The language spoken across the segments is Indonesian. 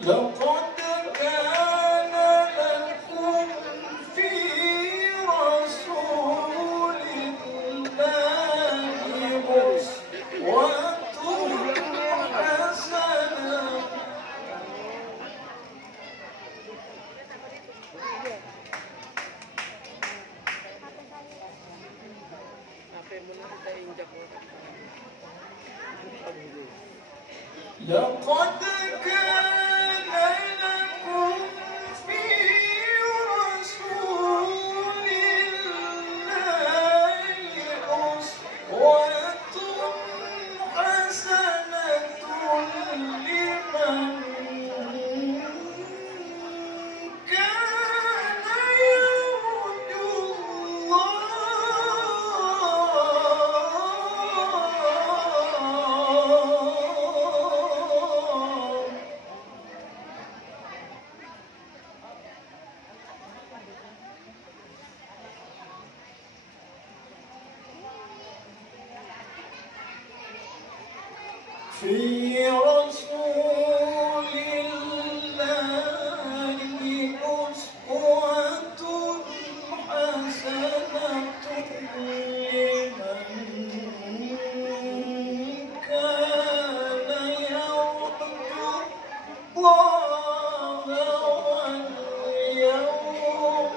لقد كان لكم في رسول الله أسوة حسنة لقد كان لكم في رسول الله أسوة حسنة لمن كان يرجو الله في رسول الله أسوة حسنة لمن كان يرجو الله واليوم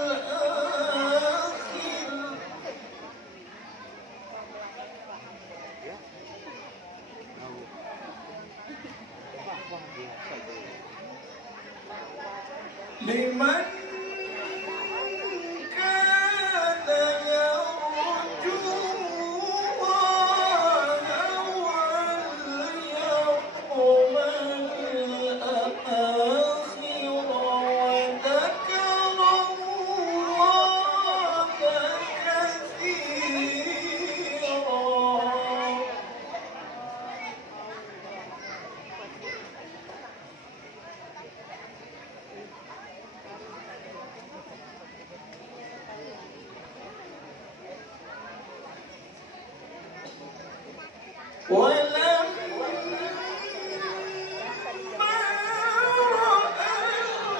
الآخر لمن كان يرجو الله واليوم الآخر وذكر الله كثيرا ولما رأى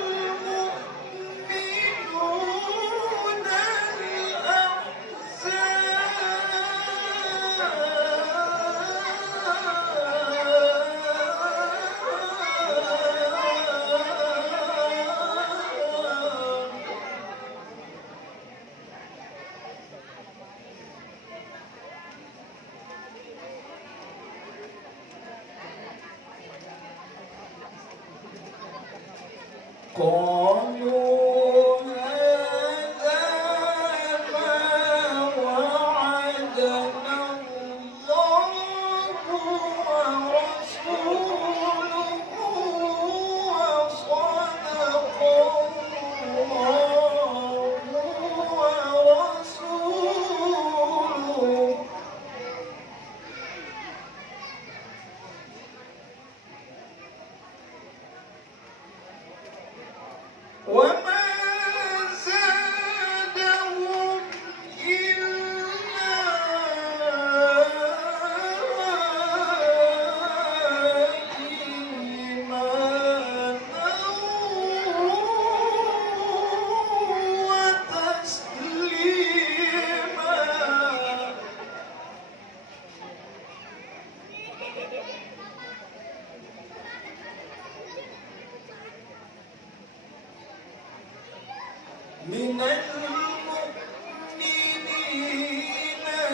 المؤمنون قالوا هذا ما وعدنا الله ورسوله وصدق الله ورسوله وما زادهم إلا إيمانا وتسليما من المؤمنين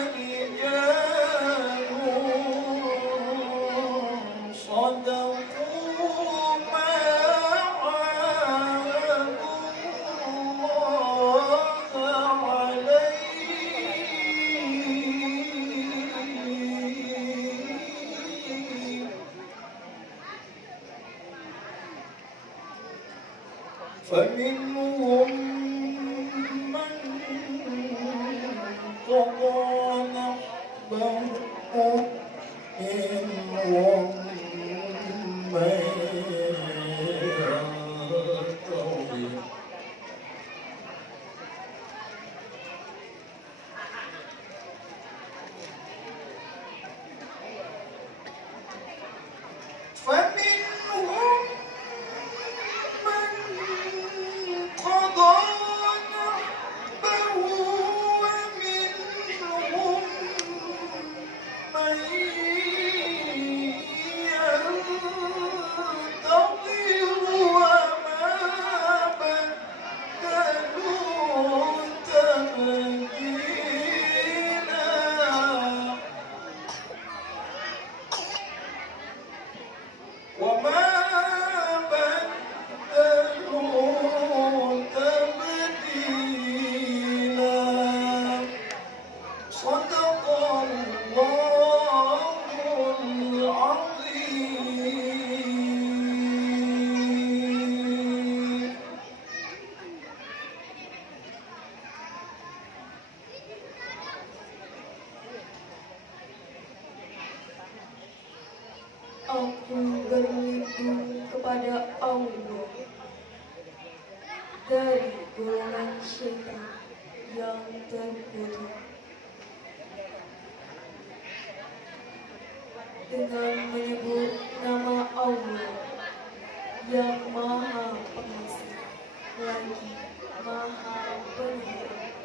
رجال صدقوا ما عاهدوا الله عليه فمنهم من قضى نحبه ومنهم من ينتظر فمنهم من قضى نحبه ومنهم من ينتظر وما بدلوا تبديلا وما بدلوا تبديلا صدق الله العظيم. Aku berlindung kepada Allah dari golongan syaitan yang terkutuk, dengan menyebut nama Allah yang Maha Pengasih lagi Maha Penyayang.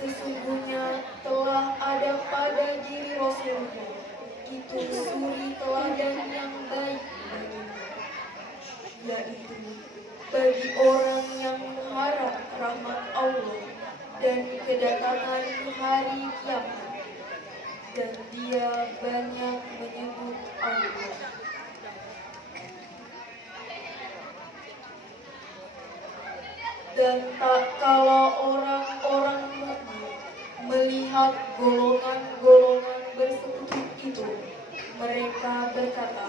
Sesungguhnya telah ada pada diri Rasulullah itu suri teladan yang baik baginya, yaitu bagi orang yang mengharap rahmat Allah dan kedatangan hari kiamat, dan dia banyak menyebut Allah. Dan tak kala orang-orang mukmin melihat golongan-golongan bersekutu itu, mereka berkata,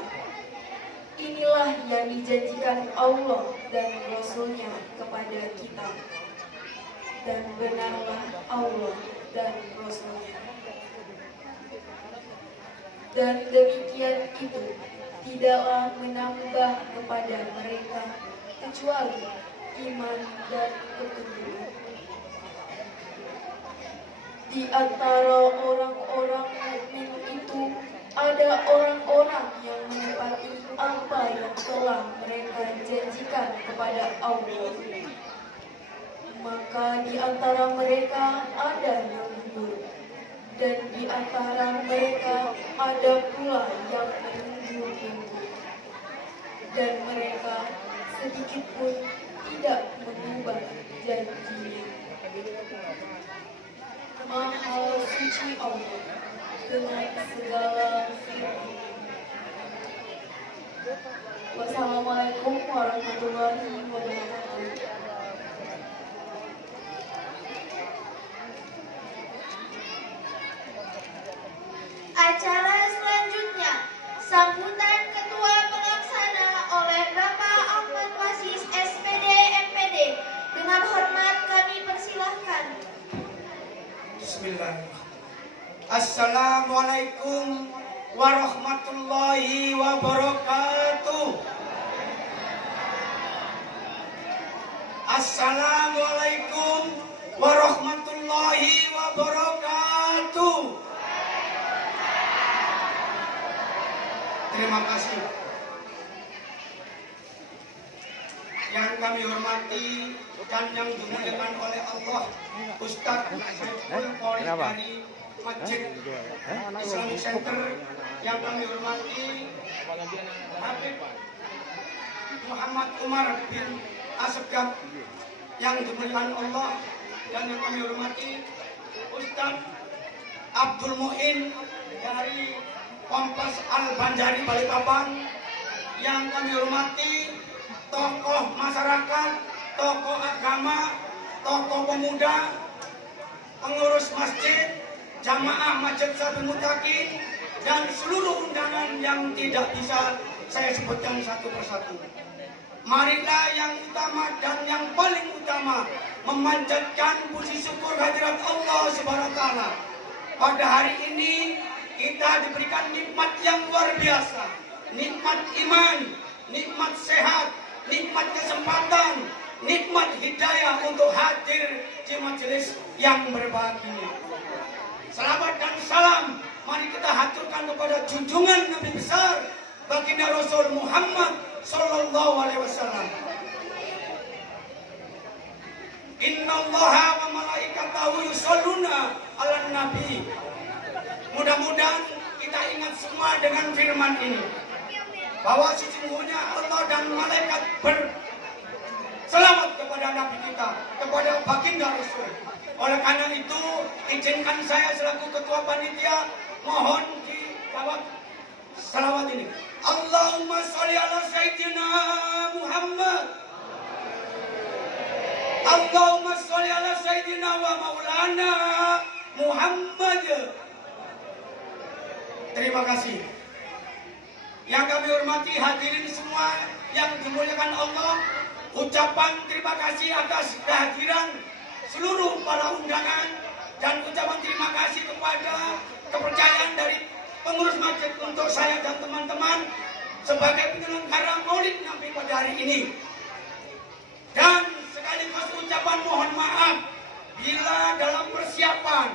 inilah yang dijanjikan Allah dan Rasul-Nya kepada kita, dan benarlah Allah dan Rasul-Nya. Dan demikian itu tidaklah menambah kepada mereka kecuali iman dan ketundukan. Di antara orang-orang mukmin itu ada orang-orang yang menepati apa yang telah mereka janjikan kepada Allah. Maka di antara mereka ada yang buruk, dan di antara mereka ada pula yang menunggu-nunggu, dan mereka sedikit pun tidak mengubah janjinya. Maha suci Allah dengan segala firman. Wassalamualaikum warahmatullahi wabarakatuh. Acara selanjutnya, sambutan Ketua Pelaksana oleh Bapak Ahmad Wasis SPD MPD. Dengan hormat kami persilahkan. Bismillahirrahmanirrahim. Assalamualaikum warahmatullahi wabarakatuh. Assalamualaikum warahmatullahi wabarakatuh. Terima kasih. Yang kami hormati dan yang dimuliakan oleh Allah, Ustadz Saiful Qori dari Masjid Islamic Center. Yang kami hormati Habib Muhammad Umar bin Asegaf, yang dimuliakan Allah. Dan yang kami hormati Ustadz Abdul Muin dari Kompas Al-Banjari Balikpapan. Yang kami hormati tokoh masyarakat, tokoh agama, tokoh pemuda, pengurus masjid, jamaah Masjid Sabil Muttaqin, dan seluruh undangan yang tidak bisa saya sebutkan satu persatu. Marilah yang utama dan yang paling utama memanjatkan puji syukur hadirat Allah Subhanahu wa taala. Pada hari ini kita diberikan nikmat yang luar biasa. Nikmat iman, nikmat sehat, nikmat kesempatan, nikmat hidayah untuk hadir di majelis yang berbahagia ini. Selamat dan salam mari kita haturkan kepada junjungan Nabi besar baginda Rasul Muhammad sallallahu alaihi wasallam. Innallaha wa malaikatahu yusholluna 'alan nabi. Mudah-mudahan kita ingat semua dengan firman ini, bahwa sesungguhnya Allah dan malaikat berselamat kepada Nabi kita, kepada baginda Rasul. Oleh karena itu, izinkan saya selaku ketua panitia mohon dijawab salawat ini. Allahumma sholli ala sayyidina Muhammad. Allahumma sholli ala sayyidina wa maulana Muhammad. Terima kasih. Yang kami hormati hadirin semua yang dimuliakan Allah, ucapan terima kasih atas kehadiran seluruh para undangan dan ucapan terima kasih kepada kepercayaan dari pengurus masjid untuk saya dan teman-teman sebagai penyelenggara Maulid Nabi pada hari ini. Dan sekaligus ucapan mohon maaf bila dalam persiapan,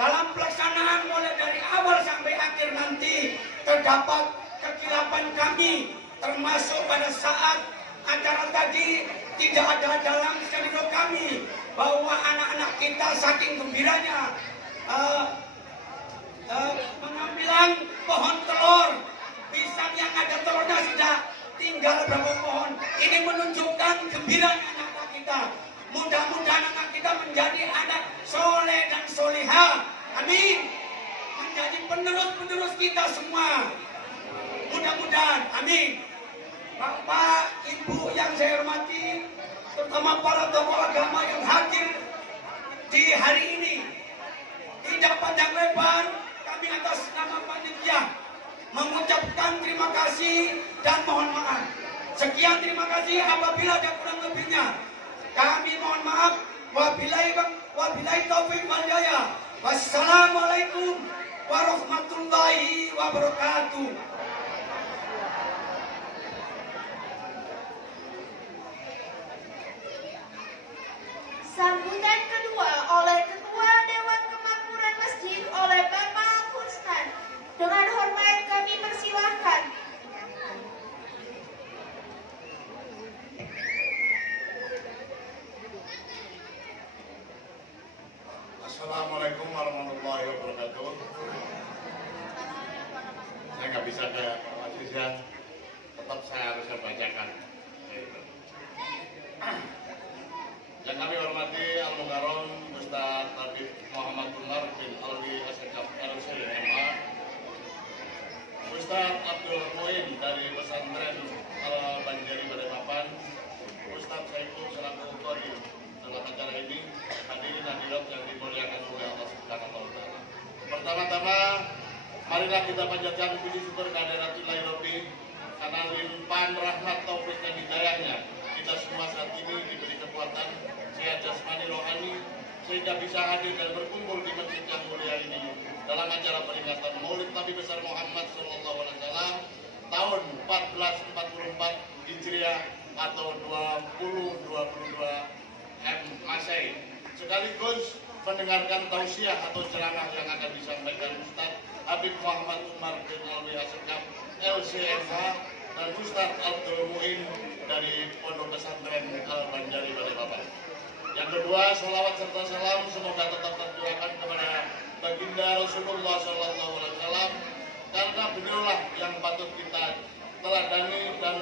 dalam pelaksanaan mulai dari awal sampai akhir nanti terdapat kekilapan kami, termasuk pada saat acara tadi tidak ada dalam skenario kami bahwa anak-anak kita saking gembiranya pengambilan pohon telur, pisang yang ada telurnya sudah tinggal berapa pohon. Ini menunjukkan gembiranya anak-anak kita. Mudah-mudahan anak kita menjadi anak soleh dan solehah. Amin. Menjadi penerus-penerus kita semua. Mudah-mudahan. Amin. Bapak, Ibu yang saya hormati, terutama para tokoh agama yang hadir di hari ini. Tidak panjang lebar, kami atas nama panitia mengucapkan terima kasih dan mohon maaf. Sekian terima kasih, apabila ada kurang lebihnya kami mohon maaf. Wabillahi taufiq wal hidayah. Wassalamualaikum warahmatullahi wabarakatuh. Sambutan kedua oleh Ketua Dewan Kemakmuran Masjid oleh Bapak Ustaz. Dengan hormat kami persilahkan. Assalamualaikum warahmatullahi wabarakatuh. Saya nggak bisa ke Masjid ya, tetap saya harus bacakan. Yang kami hormati Al-Mukarram Ustaz Habib Muhammad Umar bin Alwi Asyikab LCMA, Ustaz Abdul Muin dari pesantren Al-Banjari Balikpapan, Ustaz Saiful selaku Qori dalam acara ini, hadirin hadirat yang dimuliakan oleh Allah Subhanahu wa taala. Pertama-tama, marilah kita panjatkan puji syukur kehadirat Ilahi Rabbi karena limpahan rahmat taufik dan hidayahnya kita semua saat ini diberi kekuatan sehat jasmani rohani sehingga bisa hadir dan berkumpul di masjid yang mulia ini dalam acara peringatan Maulid Nabi besar Muhammad sallallahu alaihi wasallam tahun 1444 Hijriah atau 2022 Masehi, sekaligus mendengarkan tausiah atau ceramah yang akan disampaikan Ustaz Habib Muhammad Umar bin Alwi Asyikab LCMH dan Ustaz Abdul Muin dari Pondok Pesantren Al-Banjari Balikpapan. Yang kedua, salawat serta salam semoga tetap tercurahkan kepada baginda Rasulullah Sallallahu Alaihi Wasallam karena beliaulah yang patut kita teladani dan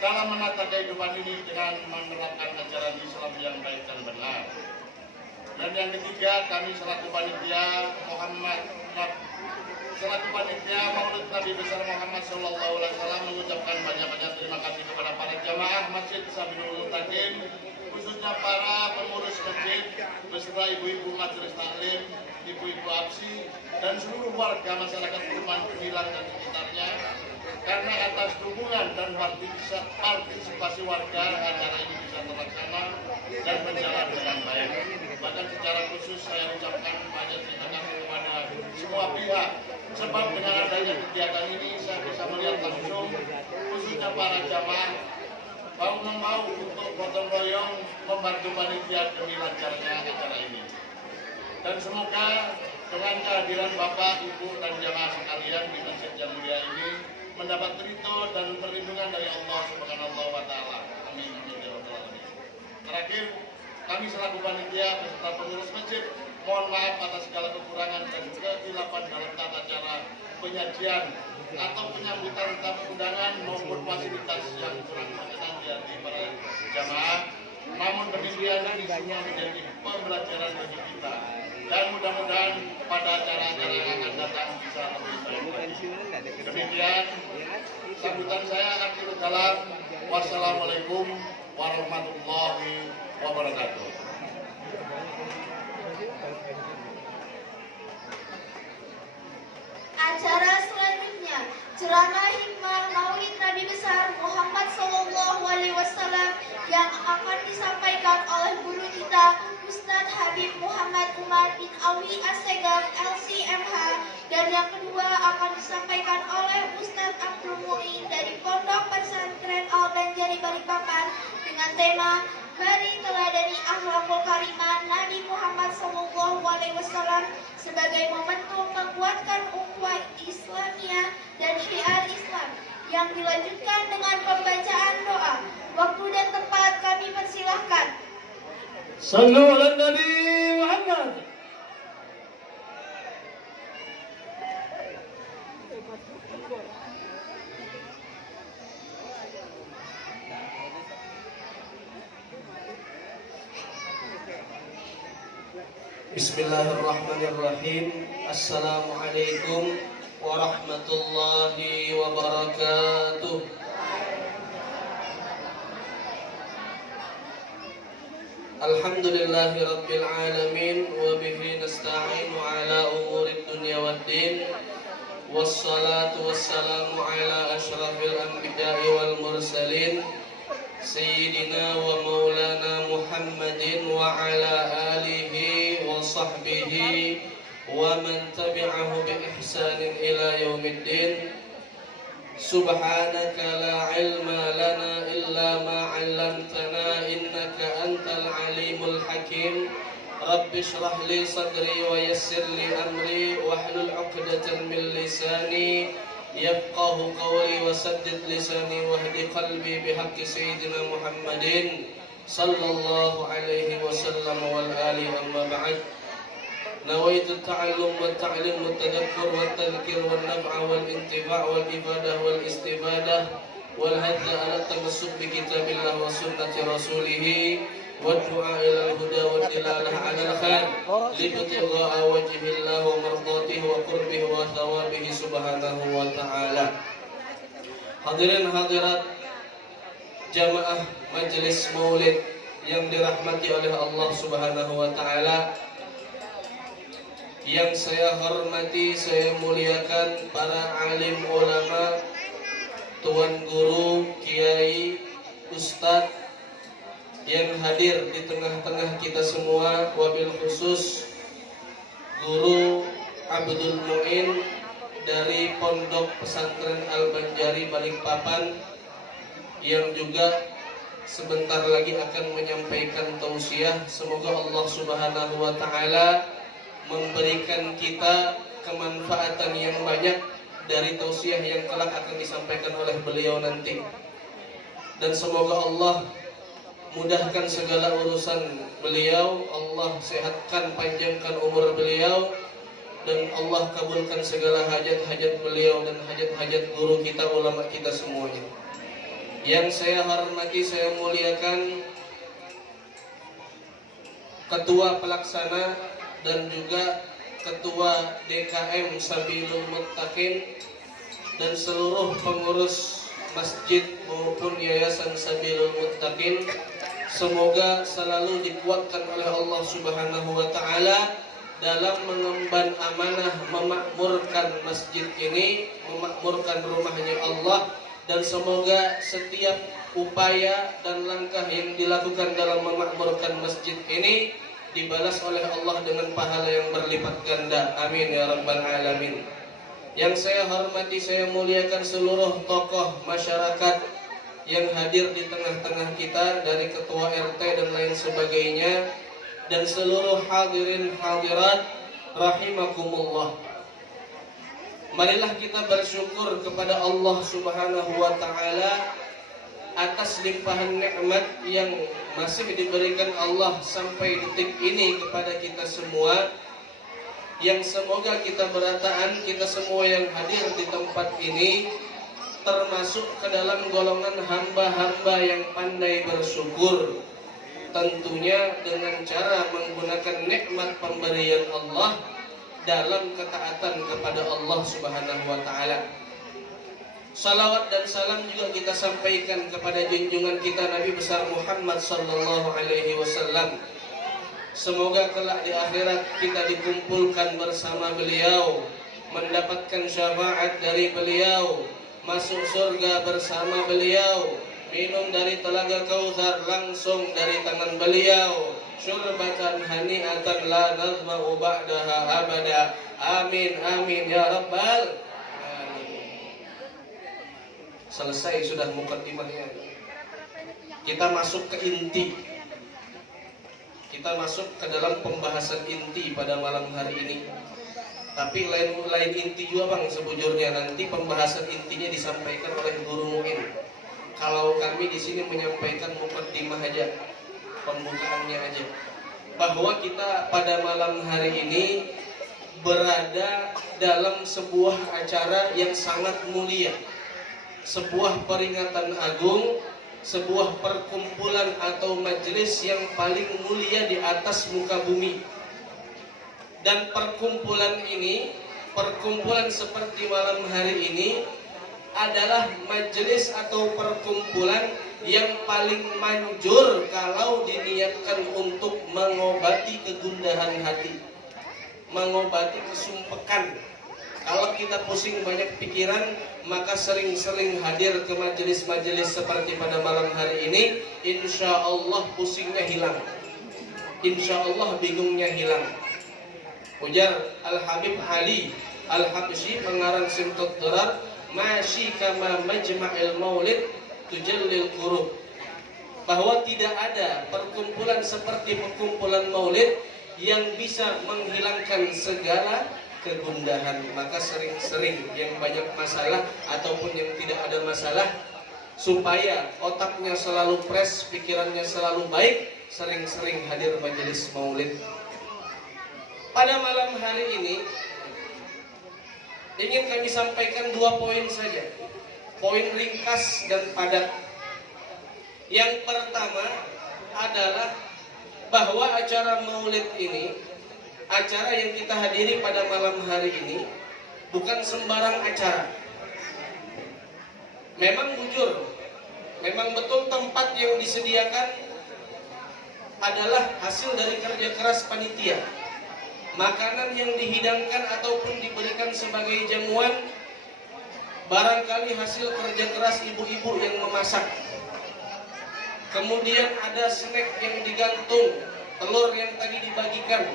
dalam menata kehidupan ini dengan menerapkan ajaran Islam yang baik dan benar. Dan yang ketiga, kami selaku panitia Maulid Nabi besar Muhammad Sallallahu Alaihi Wasallam mengucapkan banyak-banyak terima kasih kepada para jamaah Masjid Sabilul Mutaqin, khususnya para pengurus masjid beserta ibu-ibu majelis taklim, ibu-ibu absi dan seluruh warga masyarakat Perumahan Gemilang dan sekitarnya karena atas dukungan dan partisipasi warga acara ini bisa terlaksana dan berjalan dengan baik. Bahkan secara khusus saya ucapkan banyak terima kasih kepada semua pihak, sebab dengan adanya kegiatan ini saya bisa melihat langsung khususnya para jamaah mau untuk gotong royong membantu panitia demi lancarnya acara ini. Dan semoga dengan kehadiran Bapak, Ibu, dan jamaah sekalian di masjid yang mulia ini mendapat ridho dan perlindungan dari Allah Subhanahu wa Ta'ala. Amin. Terakhir, kami selaku panitia beserta pengurus masjid mohon maaf atas segala kekurangan dan kehilafan dalam tata cara penyajian atau penyambutan tamu undangan maupun fasilitas yang kurang berkenan di hati para jamaah. Namun demikian ini semua menjadi pembelajaran bagi kita, dan mudah-mudahan pada acara-acara yang akan datang bisa lebih baik. Demikian sambutan saya, akhirul kalam. Wassalamualaikum warahmatullahi wabarakatuh. Acara selanjutnya, ceramah hikmah Maulid Nabi besar Muhammad SAW yang akan disampaikan oleh guru kita Ustadz Habib Muhammad Umar bin Awi Assegaf LCMH, dan yang kedua akan disampaikan oleh Ustadz Abdul Muin dari Pondok Pesantren Al-Banjari Balikpapan dengan tema Mari teladani akhlakul karimah Nabi Muhammad SAW sebagai momentum menguatkan ukhuwah Islamiyah dan syiar Islam, yang dilanjutkan dengan pembacaan doa. Waktu dan tempat kami persilahkan. Sallu ala Nabi Muhammad. Bismillahirrahmanirrahim. Assalamualaikum warahmatullahi wabarakatuh. Alhamdulillahi rabbil alamin, wa bihi nasta'inu ala umurid dunya waddin, wassalatu wassalamu ala ashrafil anbiya'i wal mursalin, Sayyidina wa maulana Muhammadin wa ala alihi wa sahbihi wa man tabi'ahu bi ihsanin ila yaumiddin. Subhanaka la ilma lana illa ma 'allamtana innaka antal alimul hakim. Rabbi shrah li sadri wa yassir li amri wahlul 'uqdatan min lisani yafqahu qawli wa saddid lisani wahdi qalbi bihaqqi sayyidina Muhammadin sallallahu alaihi wasallam wal ali amma ba'd. Nawaitu ta'allum wa ta'lim wa tadakkur wa tadhkir wa naf'a wal intifa' wal ibadah wal istibadah wal hadda ala tamassuk bi kitabillah wa sunnati rasulih wa du'a ila al-huda wa dilalah ala al-khair libtigha'a wajhillah wa mardatihi wa qurbihi wa thawabihi subhanahu wa ta'ala. Hadirin hadirat jamaah majelis maulid yang dirahmati oleh Allah Subhanahu wa ta'ala, yang saya hormati, saya muliakan para alim ulama, tuan guru, kiai, ustadz yang hadir di tengah-tengah kita semua, wabil khusus Guru Abdul Muin dari Pondok Pesantren Al-Banjari Balikpapan, yang juga sebentar lagi akan menyampaikan tausiah. Semoga Allah Subhanahu wa ta'ala memberikan kita kemanfaatan yang banyak dari tausiah yang kelak akan disampaikan oleh beliau nanti. Dan semoga Allah mudahkan segala urusan beliau, Allah sehatkan, panjangkan umur beliau, dan Allah kabulkan segala hajat-hajat beliau dan hajat-hajat guru kita, ulama kita semuanya. Yang saya hormati, saya muliakan Ketua Pelaksana dan juga Ketua DKM Sabilul Muttaqin dan seluruh pengurus masjid maupun Yayasan Sabilul Muttaqin. Semoga selalu dikuatkan oleh Allah Subhanahu wa ta'ala dalam mengemban amanah memakmurkan masjid ini, memakmurkan rumahnya Allah, dan semoga setiap upaya dan langkah yang dilakukan dalam memakmurkan masjid ini dibalas oleh Allah dengan pahala yang berlipat ganda. Amin ya rabbal alamin. Yang saya hormati, saya muliakan seluruh tokoh masyarakat yang hadir di tengah-tengah kita, dari ketua RT dan lain sebagainya, dan seluruh hadirin hadirat rahimakumullah. Marilah kita bersyukur kepada Allah Subhanahu wa taala atas limpahan nikmat yang masih diberikan Allah sampai detik ini kepada kita semua, yang semoga kita berataan, kita semua yang hadir di tempat ini termasuk ke dalam golongan hamba-hamba yang pandai bersyukur, tentunya dengan cara menggunakan nikmat pemberian Allah dalam ketaatan kepada Allah Subhanahu wa taala. Salawat dan salam juga kita sampaikan kepada junjungan kita Nabi besar Muhammad sallallahu alaihi wasallam. Semoga kelak di akhirat kita dikumpulkan bersama beliau, mendapatkan syafaat dari beliau, masuk surga bersama beliau, minum dari telaga Kautsar langsung dari tangan beliau, syurbatan hani'atan la nazma'u ba'daha abada. Amin amin ya rabbal alamin. Selesai sudah mukaddimahnya. Kita masuk ke inti. Kita masuk ke dalam pembahasan inti pada malam hari ini. Tapi lain inti juga bang, sebujurnya nanti pembahasan intinya disampaikan oleh Guru Muin. Kalau kami di sini menyampaikan mukaddimah aja, pembukaannya aja, bahwa kita pada malam hari ini berada dalam sebuah acara yang sangat mulia, sebuah peringatan agung, sebuah perkumpulan atau majelis yang paling mulia di atas muka bumi. Dan perkumpulan ini, perkumpulan seperti malam hari ini adalah majelis atau perkumpulan yang paling manjur kalau diniatkan untuk mengobati kegundahan hati, mengobati kesumpekan. Kalau kita pusing banyak pikiran, maka sering-sering hadir ke majelis-majelis seperti pada malam hari ini, insya Allah pusingnya hilang, insya Allah bingungnya hilang. Ujar Al-Habib Ali Al-Habsyi pengarang Simtud Durar, masyi kama majma'il maulid tujallil qurub, bahwa tidak ada perkumpulan seperti perkumpulan maulid yang bisa menghilangkan segala kegundahan. Maka sering-sering yang banyak masalah ataupun yang tidak ada masalah, supaya otaknya selalu fresh, pikirannya selalu baik, sering-sering hadir majelis maulid. Pada malam hari ini ingin kami sampaikan 2 poin saja, poin ringkas dan padat. Yang pertama adalah bahwa acara maulid ini, acara yang kita hadiri pada malam hari ini, bukan sembarang acara. Memang jujur, memang betul tempat yang disediakan adalah hasil dari kerja keras panitia. Makanan yang dihidangkan ataupun diberikan sebagai jamuan barangkali hasil kerja keras ibu-ibu yang memasak. Kemudian ada snack yang digantung, telur yang tadi dibagikan.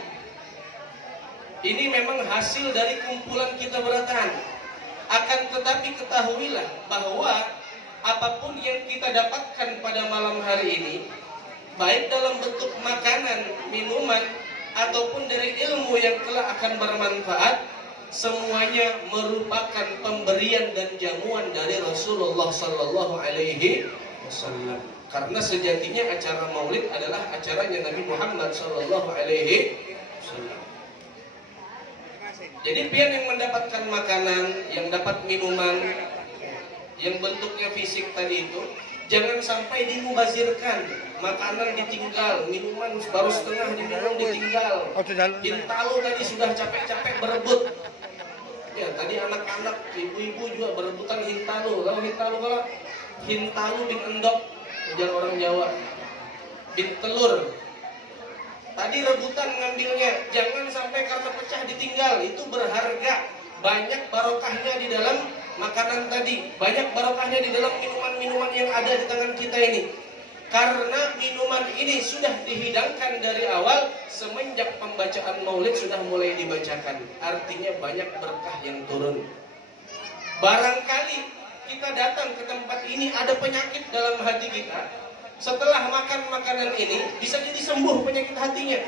Ini memang hasil dari kumpulan kita berataan. Akan tetapi ketahuilah bahwa apapun yang kita dapatkan pada malam hari ini, baik dalam bentuk makanan, minuman, ataupun dari ilmu yang kelak akan bermanfaat, semuanya merupakan pemberian dan jamuan dari Rasulullah Sallallahu Alaihi Wasallam. Karena sejatinya acara maulid adalah acaranya Nabi Muhammad Sallallahu Alaihi Wasallam. Jadi pian yang mendapatkan makanan, yang dapat minuman, yang bentuknya fisik tadi itu, jangan sampai dimubazirkan. Makanan ditinggal, minuman baru setengah diminum ditinggal. Hintalu tadi sudah capek-capek berebut. Ya tadi anak-anak, ibu-ibu juga berebutan hintalu. Kalau hintalu bin endok, ujar orang Jawa, bin telur. Tadi rebutan ngambilnya, jangan sampai karena pecah ditinggal, itu berharga. Banyak barokahnya di dalam makanan tadi, banyak barokahnya di dalam minuman-minuman yang ada di tangan kita ini. Karena minuman ini sudah dihidangkan dari awal, semenjak pembacaan maulid sudah mulai dibacakan. Artinya banyak berkah yang turun. Barangkali kita datang ke tempat ini ada penyakit dalam hati kita. Setelah makan makanan ini bisa jadi sembuh penyakit hatinya.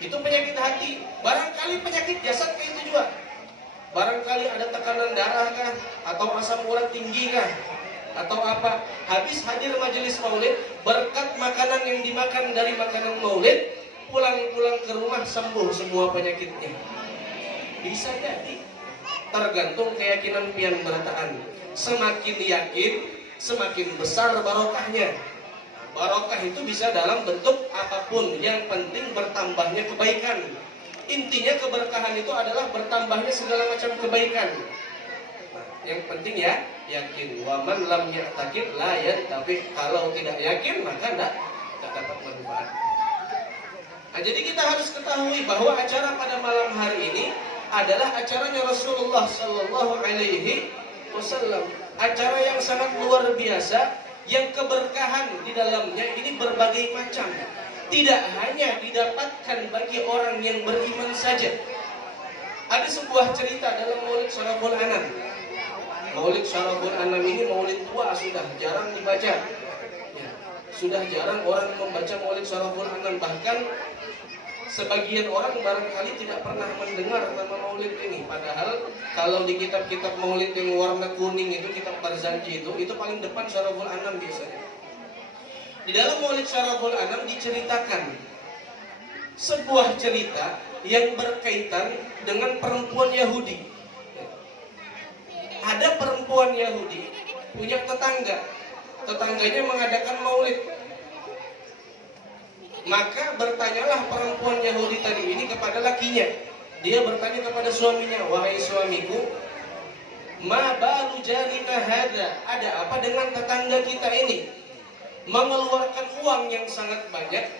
Itu penyakit hati. Barangkali penyakit jasad kayak itu juga. Barangkali ada tekanan darah kah, atau asam urat tinggi kah, atau apa. Habis hadir majelis maulid, berkat makanan yang dimakan dari makanan maulid, pulang-pulang ke rumah sembuh semua penyakitnya. Bisa jadi. Tergantung keyakinan pian berataan. Semakin yakin, semakin besar barokahnya. Barokah itu bisa dalam bentuk apapun, yang penting bertambahnya kebaikan. Intinya keberkahan itu adalah bertambahnya segala macam kebaikan. Nah, yang penting ya yakin. Waman lam ya'taqid la yantafi. Kalau tidak yakin maka tidak dapat manfaat. Nah, jadi kita harus ketahui bahwa acara pada malam hari ini adalah acaranya Rasulullah Sallallahu Alaihi Wasallam. Acara yang sangat luar biasa, yang keberkahan di dalamnya ini berbagai macam. Tidak hanya didapatkan bagi orang yang beriman saja. Ada sebuah cerita dalam Maulid Syaraful Anam. Maulid Syaraful Anam ini maulid tua, sudah jarang dibaca. Ya, sudah jarang orang membaca Maulid Syaraful Anam. Bahkan sebagian orang barangkali tidak pernah mendengar nama maulid ini. Padahal kalau di kitab-kitab maulid yang warna kuning itu, kitab Barzanji itu paling depan Syaraful Anam biasanya. Di dalam Maulid Syaraful Anam diceritakan sebuah cerita yang berkaitan dengan perempuan Yahudi. Ada perempuan Yahudi punya tetangga. Tetangganya mengadakan maulid. Maka bertanyalah perempuan Yahudi tadi ini kepada lakinya. Dia bertanya kepada suaminya, "Wahai suamiku, ma balu jarina hada? Ada apa dengan tetangga kita ini? Mengeluarkan uang yang sangat banyak,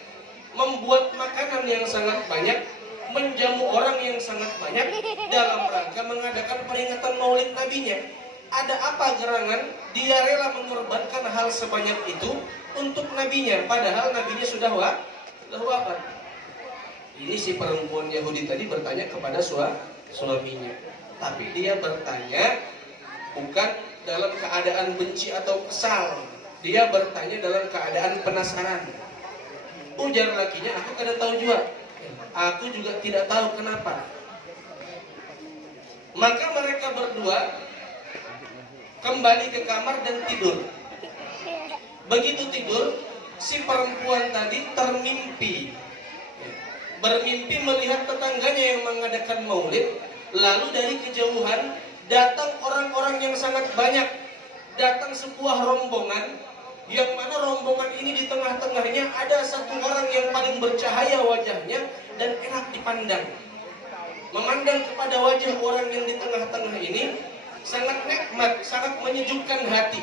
membuat makanan yang sangat banyak, menjamu orang yang sangat banyak dalam rangka mengadakan peringatan maulid nabinya. Ada apa gerangan dia rela mengorbankan hal sebanyak itu untuk nabinya, padahal nabinya sudah wafat?" Ini si perempuan Yahudi tadi bertanya kepada suaminya. Tapi dia bertanya bukan dalam keadaan benci atau kesal. Dia bertanya dalam keadaan penasaran. Ujar lakinya, "Aku kada tahu juga. Aku juga tidak tahu kenapa." Maka mereka berdua kembali ke kamar dan tidur. Begitu tidur, si perempuan tadi termimpi. Bermimpi melihat tetangganya yang mengadakan maulid. Lalu dari kejauhan datang orang-orang yang sangat banyak. Datang sebuah rombongan, yang mana rombongan ini di tengah-tengahnya ada satu orang yang paling bercahaya wajahnya dan enak dipandang. Memandang kepada wajah orang yang di tengah-tengah ini sangat nikmat, sangat menyejukkan hati.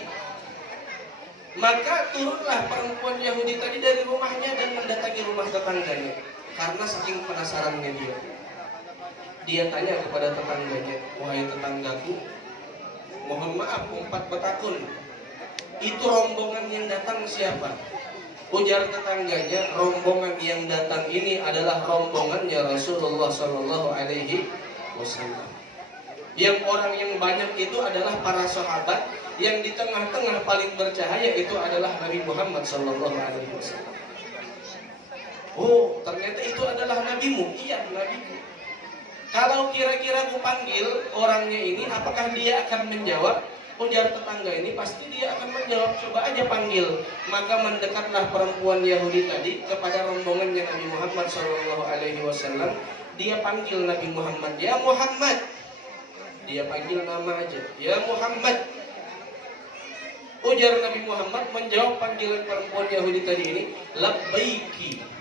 Maka turunlah perempuan Yahudi tadi dari rumahnya dan mendatangi rumah tetangganya. Karena saking penasarannya dia. Dia tanya kepada tetangganya, "Wahai tetanggaku, mohon maaf umpat betakun, itu rombongan yang datang siapa?" Ujar tetangganya, "Rombongan yang datang ini adalah rombongannya Rasulullah Sallallahu Alaihi Wasallam." Yang orang yang banyak itu adalah para sahabat, yang di tengah-tengah paling bercahaya itu adalah Nabi Muhammad Sallallahu Alaihi Wasallam. "Oh, ternyata itu adalah nabimu?" "Iya, nabiku." "Kalau kira-kira aku panggil orangnya ini, apakah dia akan menjawab?" Ujar tetangga ini, "Pasti dia akan menjawab, coba aja panggil." Maka mendekatlah perempuan Yahudi tadi kepada rombongannya Nabi Muhammad SAW. Dia panggil Nabi Muhammad, "Ya Muhammad." Dia panggil nama aja, "Ya Muhammad." Ujar Nabi Muhammad menjawab panggilan perempuan Yahudi tadi ini, "Labbaiki."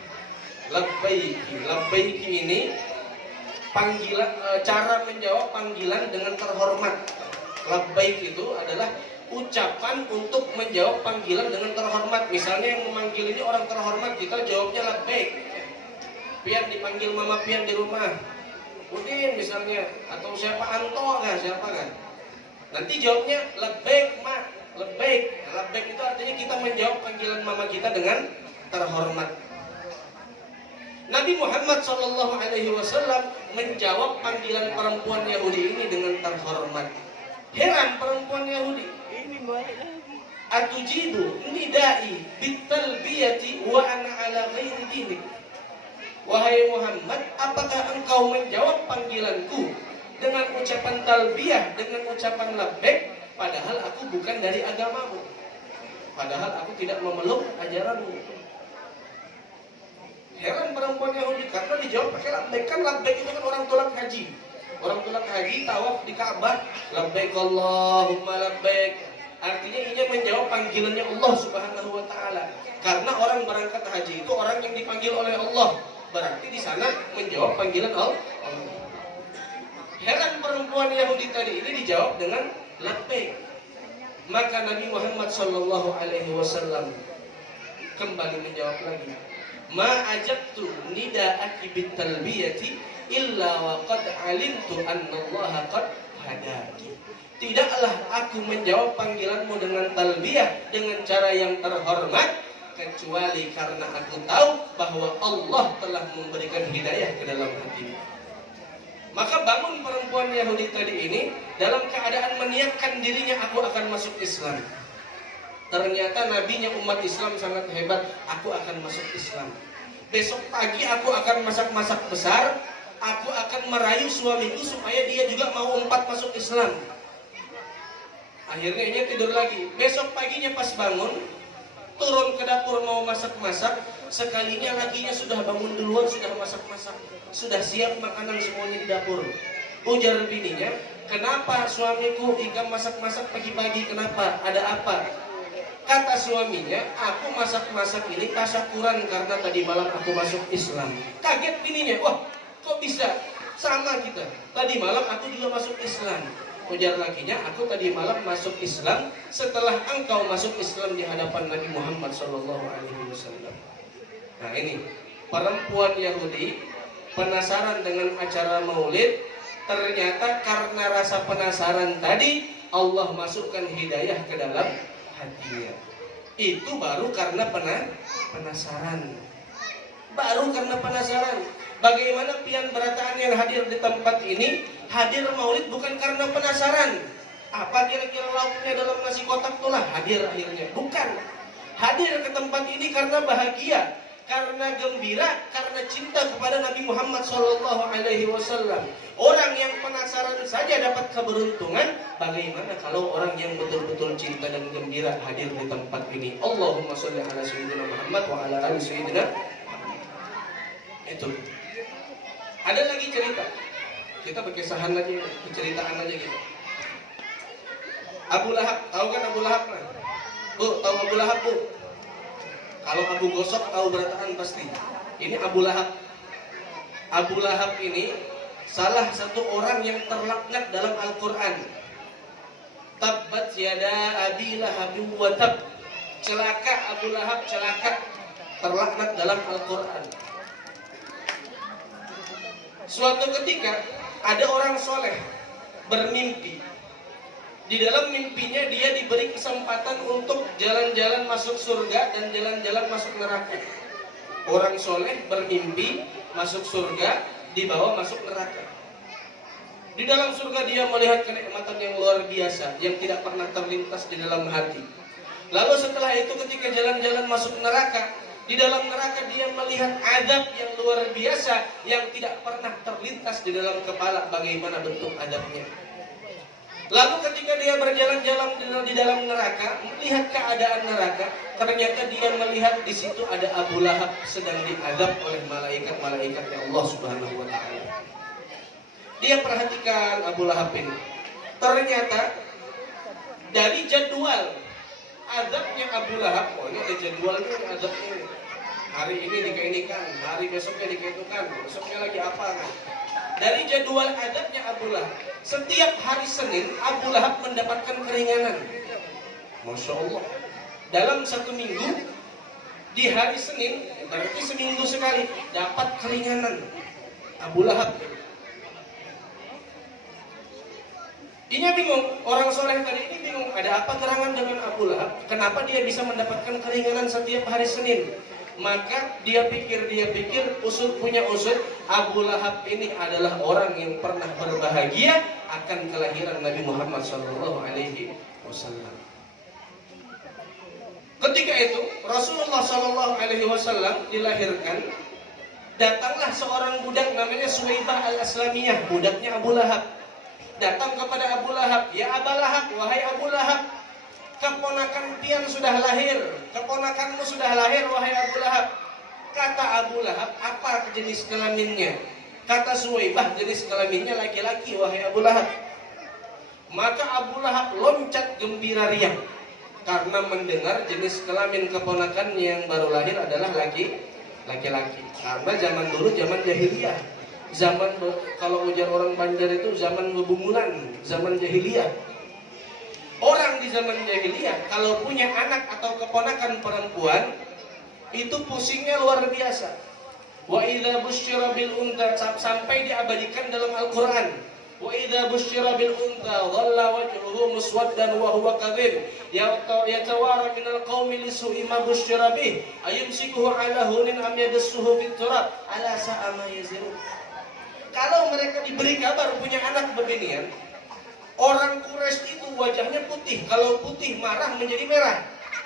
Labbaiki. Labbaiki ini panggilan, cara menjawab panggilan dengan terhormat. Labbaik itu adalah ucapan untuk menjawab panggilan dengan terhormat. Misalnya yang memanggil ini orang terhormat, kita jawabnya labbaik. Pian dipanggil mama Pian di rumah, Udin misalnya, atau siapa, Anto kan, siapa kan? Nanti jawabnya labbaik mak, labbaik. Labbaik itu artinya kita menjawab panggilan mama kita dengan terhormat. Nabi Muhammad SAW menjawab panggilan perempuan Yahudi ini dengan terhormat. Heran perempuan Yahudi. Atujibu nidai bitalbiyati wa ana ala ghairi dinik. Wahai Muhammad, apakah engkau menjawab panggilanku dengan ucapan talbiyah, dengan ucapan labbaik, padahal aku bukan dari agamamu, padahal aku tidak memeluk ajaranmu. Heran perempuan Yahudi karena dijawab pakai labbaik. Kan labbaik itu kan orang tolak haji. Orang tolak haji tawaf di Ka'bah, labbaik Allahumma labbaik. Artinya ini menjawab panggilannya Allah Subhanahu wa taala. Karena orang berangkat haji itu orang yang dipanggil oleh Allah. Berarti di sana menjawab panggilan Allah. Heran perempuan Yahudi tadi ini dijawab dengan labbaik. Maka Nabi Muhammad SAW kembali menjawab lagi. Ma ajabtu nida'aki bitalbiyati illa wa qad alimtu anna Allah qad hadaki. Tidaklah aku menjawab panggilanmu dengan talbiyah, dengan cara yang terhormat, kecuali karena aku tahu bahwa Allah telah memberikan hidayah ke dalam hatimu. Maka bangun perempuan Yahudi tadi ini dalam keadaan meniatkan dirinya, aku akan masuk Islam. Ternyata nabinya umat Islam sangat hebat, aku akan masuk Islam. Besok pagi aku akan masak-masak besar, aku akan merayu suamiku supaya dia juga mau umpat masuk Islam. Akhirnya dia tidur lagi. Besok paginya pas bangun, turun ke dapur mau masak-masak, sekalinya lakinya sudah bangun duluan, sudah masak-masak, sudah siap makanan semuanya di dapur. Ujar bininya, kenapa suamiku ikan masak-masak pagi-pagi, kenapa? Ada apa? Kata suaminya, aku masak-masak ini tasyakuran karena tadi malam aku masuk Islam. Kaget bininya, wah kok bisa? Sama kita, tadi malam aku juga masuk Islam. Ujar lakinya, aku tadi malam masuk Islam setelah engkau masuk Islam di hadapan Nabi Muhammad SAW. Nah ini, perempuan Yahudi penasaran dengan acara maulid. Ternyata karena rasa penasaran tadi, Allah masukkan hidayah ke dalam hatinya. Itu baru karena penasaran. Baru karena penasaran. Bagaimana pian berataan yang hadir di tempat ini, hadir maulid bukan karena penasaran. Apa kira-kira lauknya dalam nasi kotak itulah hadir akhirnya. Bukan. Hadir ke tempat ini karena bahagia, karena gembira, karena cinta kepada Nabi Muhammad SAW. Orang yang penasaran saja dapat keberuntungan, bagaimana kalau orang yang betul-betul cinta dan gembira hadir di tempat ini? Allahumma sholli ala sayyidina Muhammad wa ala ali sayyidina. Itu. Ada lagi cerita. Kita berkisahan aja, penceritaan aja gitu. Abu Lahab, tahu kan Abu Lahab kan? Bu, tahu Abu Lahab bu? Kalau Abu Gosok tahu berataan pasti. Ini Abu Lahab. Abu Lahab ini salah satu orang yang terlaknat dalam Al-Quran. Tabbat yada abi lahabin wa tab. Celaka Abu Lahab, celaka. Terlaknat dalam Al-Quran. Suatu ketika ada orang soleh bermimpi. Di dalam mimpinya dia diberi kesempatan untuk jalan-jalan masuk surga dan jalan-jalan masuk neraka. Orang soleh bermimpi masuk surga, dibawa masuk neraka. Di dalam surga dia melihat kenikmatan yang luar biasa yang tidak pernah terlintas di dalam hati. Lalu setelah itu ketika jalan-jalan masuk neraka, di dalam neraka dia melihat azab yang luar biasa yang tidak pernah terlintas di dalam kepala bagaimana bentuk azabnya. Lalu ketika dia berjalan-jalan di dalam neraka, melihat keadaan neraka, ternyata dia melihat di situ ada Abu Lahab sedang diazab oleh malaikat-malaikatnya Allah Subhanahu wa taala. Dia perhatikan Abu Lahab ini. Ternyata dari jadwal azabnya Abu Lahab, oh ini ada jadwalnya, azabnya ini. Hari ini dikainikan, hari besoknya dikaitukan, besoknya lagi apa kan? Dari jadwal azabnya Abu Lahab, setiap hari Senin Abu Lahab mendapatkan keringanan. Masya Allah. Dalam satu minggu di hari Senin, berarti seminggu sekali, dapat keringanan. Abu Lahab. Ini bingung, orang soleh tadi ini bingung, ada apa gerangan dengan Abu Lahab? Kenapa dia bisa mendapatkan keringanan setiap hari Senin? Maka dia pikir, usut punya usut, Abu Lahab ini adalah orang yang pernah berbahagia akan kelahiran Nabi Muhammad SAW. Ketika itu Rasulullah SAW dilahirkan, datanglah seorang budak namanya Suwaibah al-Aslamiyah, budaknya Abu Lahab. Datang kepada Abu Lahab, ya Abu Lahab, wahai Abu Lahab, keponakan pian sudah lahir, keponakanmu sudah lahir, wahai Abu Lahab. Kata Abu Lahab, apa jenis kelaminnya? Kata Suwaibah, jenis kelaminnya laki-laki, wahai Abu Lahab. Maka Abu Lahab loncat gembira riang karena mendengar jenis kelamin keponakan yang baru lahir adalah laki-laki. Karena zaman dulu zaman jahiliyah, zaman kalau ujar orang Banjar itu zaman bebungulan, zaman jahiliyah. Orang di zaman jahiliyah kalau punya anak atau keponakan perempuan itu pusingnya luar biasa. Wa idza busyira bil unta, sampai diabadikan dalam Al-Qur'an. Wa idza busyira bil unta dhalla wajhuhu muswaddan wa huwa kadhib yatawara minal qaumi lisu'i ma busyira bih ayumsikuhu ala hunin am yadsuhu fit turab ala sa'a ma yazirun. Kalau mereka diberi kabar punya anak beginian, orang Quraisy itu wajahnya putih, kalau putih marah menjadi merah.